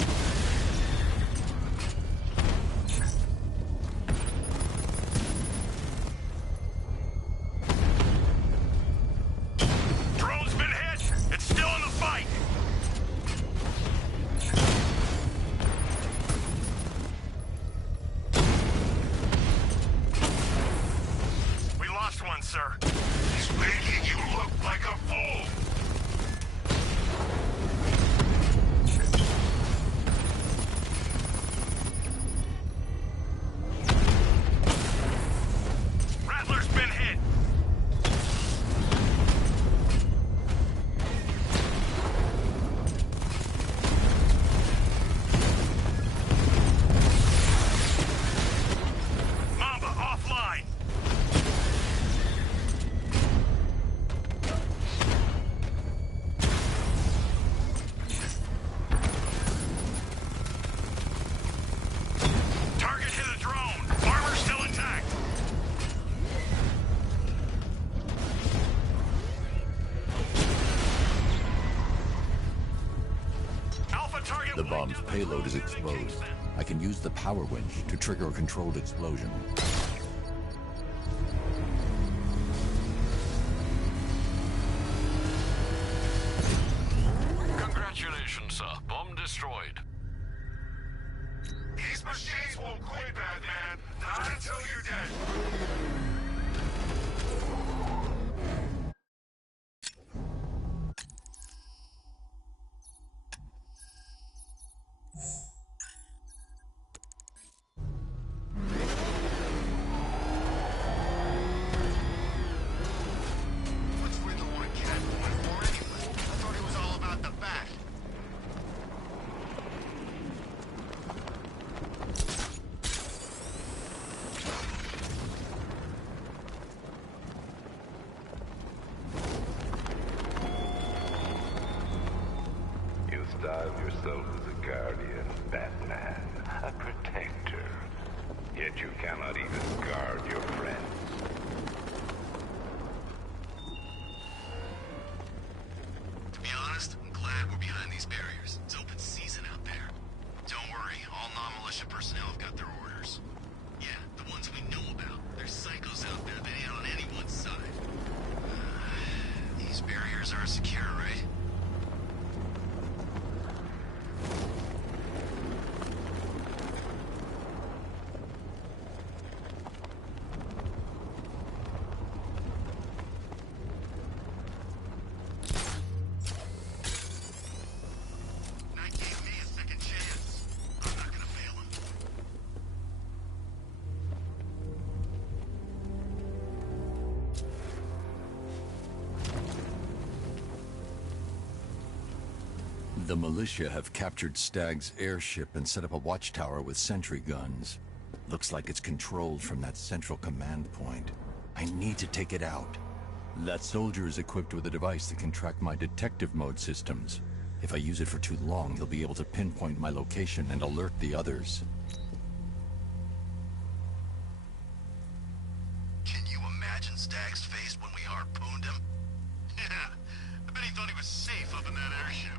Drone's been hit. It's still in the fight. We lost one, sir. He's making you look like a fool! Rattler's been hit. Mamba offline. Target hit a drone. Armor still intact. Alpha target. The bomb's payload is exposed. I can use the power winch to trigger a controlled explosion. Congratulations, sir. Bomb destroyed. These machines won't quit, Batman. Not until you're dead. What's with the one cat going for anyway? I thought it was all about the bat. You style yourself as a guardian, Batman, a protector. Yet you cannot even guard your friends. To be honest, I'm glad we're behind these barriers. It's open season out there. Don't worry, all non-militia personnel have got their orders. Yeah, the ones we know about. There's psychos out there that ain't on anyone's side. These barriers are secure, right? Knight gave me a second chance. I'm not gonna fail him. The militia have captured Stagg's airship and set up a watchtower with sentry guns. Looks like it's controlled from that central command point. I need to take it out. That soldier is equipped with a device that can track my detective mode systems. If I use it for too long, he'll be able to pinpoint my location and alert the others. Can you imagine Stagg's face when we harpooned him? Yeah, I bet he thought he was safe up in that airship.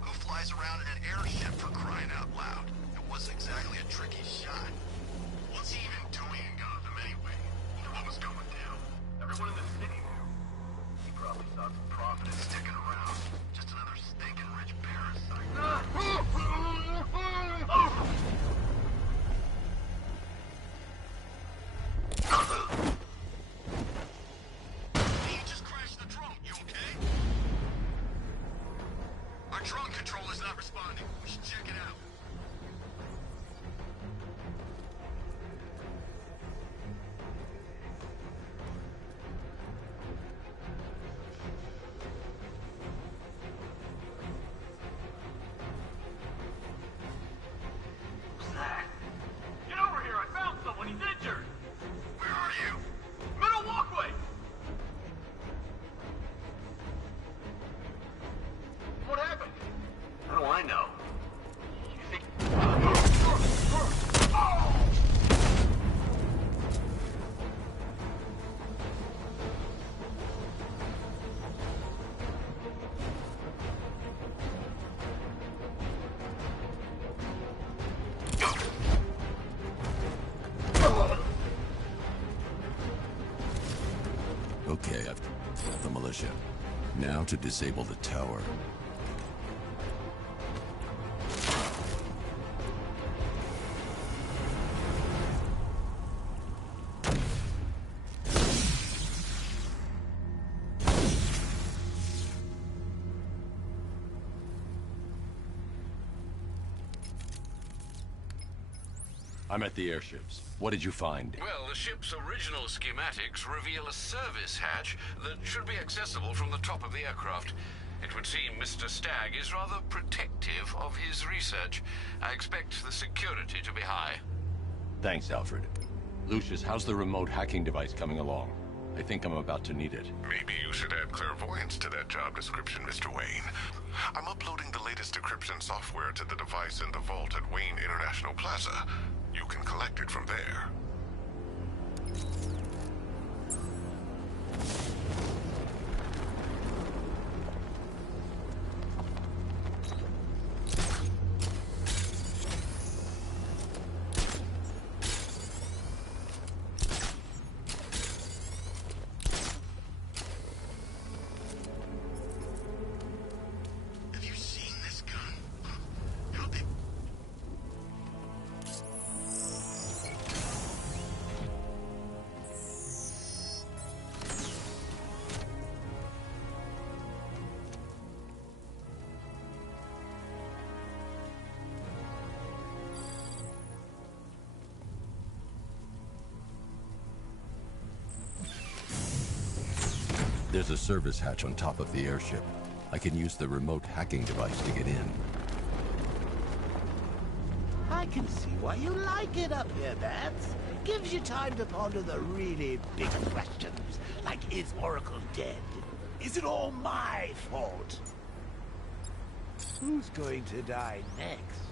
Who flies around in an airship for crying out loud? It wasn't exactly a tricky shot. What's he even doing in Gotham anyway? You know what was going down? Everyone in the city knew. He probably saw some profit in sticking around. Just another stinking rich parasite. Hey, you just crashed the drone. You okay? Our drone controller's not responding. We should check it out. militia. Now to disable the tower. I'm at the airships. What did you find? Well, the ship's original schematics reveal a service hatch that should be accessible from the top of the aircraft. It would seem Mr. Stagg is rather protective of his research. I expect the security to be high. Thanks, Alfred. Lucius, how's the remote hacking device coming along? I think I'm about to need it. Maybe you should add clairvoyance to that job description, Mr. Wayne. I'm uploading the latest decryption software to the device in the vault at Wayne International Plaza. You can collect it from there. There's a service hatch on top of the airship. I can use the remote hacking device to get in. I can see why you like it up here, Bats. Gives you time to ponder the really big questions, like is Oracle dead? Is it all my fault? Who's going to die next?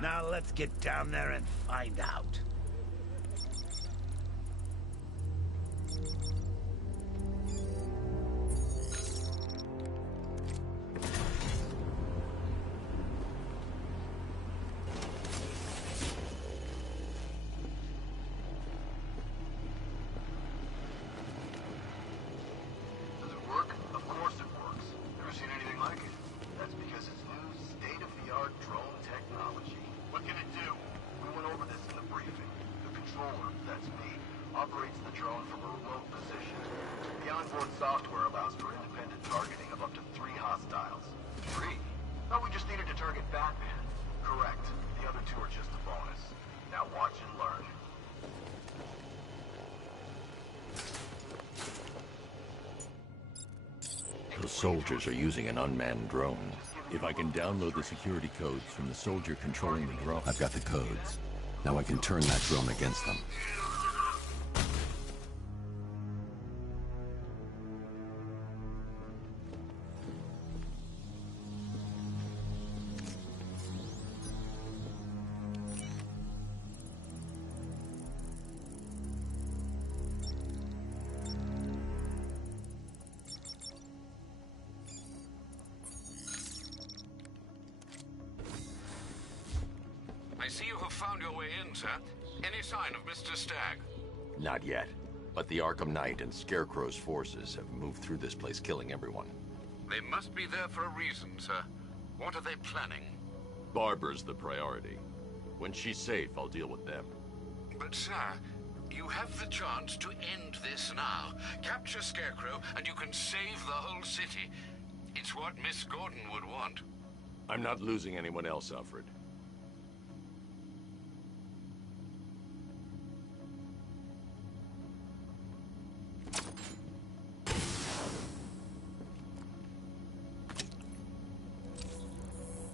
Now let's get down there and find out. The soldiers are using an unmanned drone. If I can download the security codes from the soldier controlling the drone... I've got the codes. Now I can turn that drone against them. I see you have found your way in, sir. Any sign of Mr. Stagg? Not yet. But the Arkham Knight and Scarecrow's forces have moved through this place, killing everyone. They must be there for a reason, sir. What are they planning? Barbara's the priority. When she's safe, I'll deal with them. But, sir, you have the chance to end this now. Capture Scarecrow, and you can save the whole city. It's what Miss Gordon would want. I'm not losing anyone else, Alfred.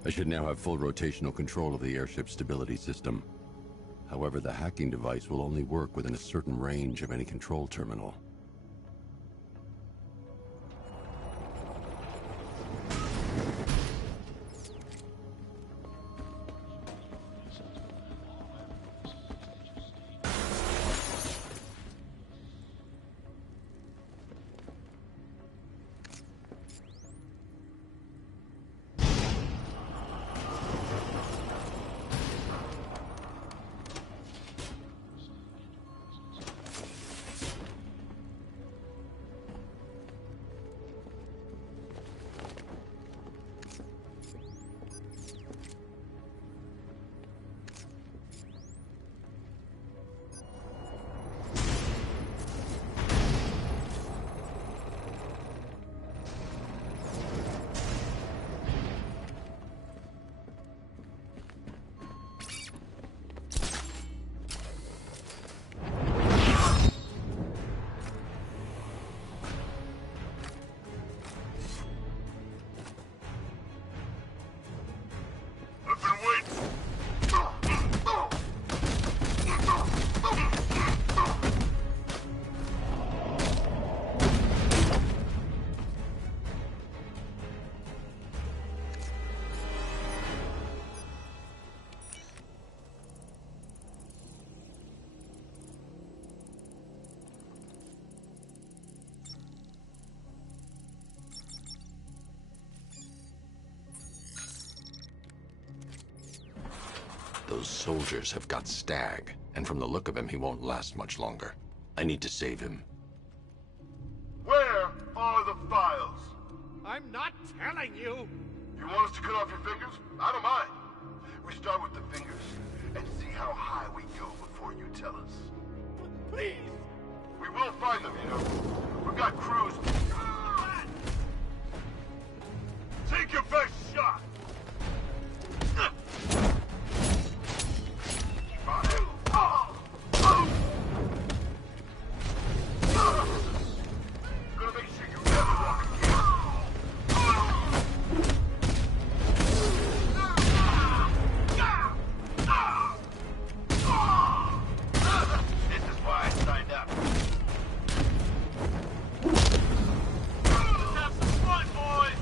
I should now have full rotational control of the airship's stability system. However, the hacking device will only work within a certain range of any control terminal. Those soldiers have got Stagg, and from the look of him, he won't last much longer. I need to save him. Where are the files? I'm not telling you! You want us to cut off your fingers? I don't mind. We start with the fingers and see how high we go before you tell us. Please! We will find them, you know. We've got crews. Take your best shot! Gonna make sure you never walk This is why I signed up. Let's have some fun, boys!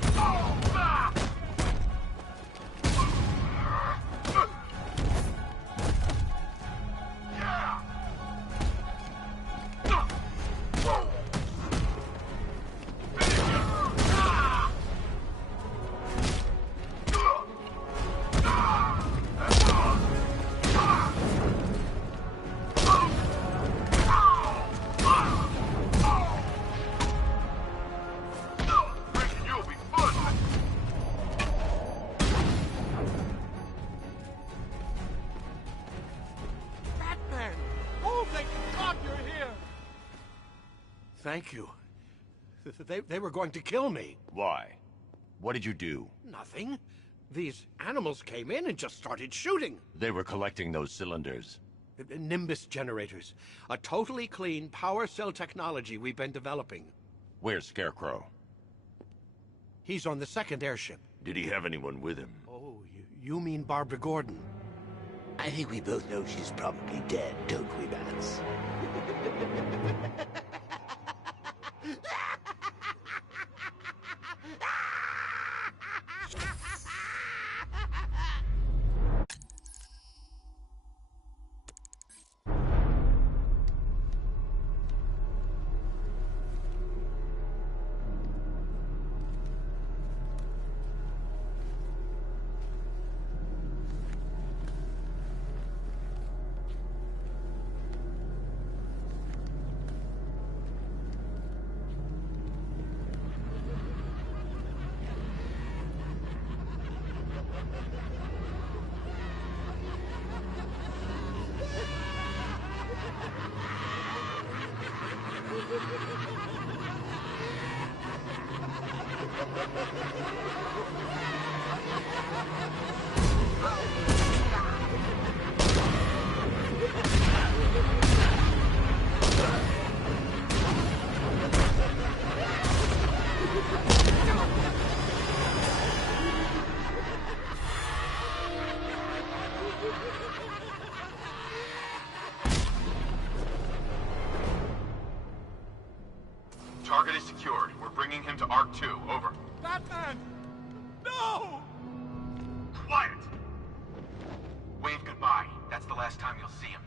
Batman! Oh, thank God you're here! Thank you. They were going to kill me. Why? What did you do? Nothing. These animals came in and just started shooting. They were collecting those cylinders. Nimbus generators. A totally clean power cell technology we've been developing. Where's Scarecrow? He's on the second airship. Did he have anyone with him? Oh, you mean Barbara Gordon? I think we both know she's probably dead, don't we, Bats? Target is secured. We're bringing him to Arc 2. Over. Batman! No! Quiet! Wave goodbye. That's the last time you'll see him.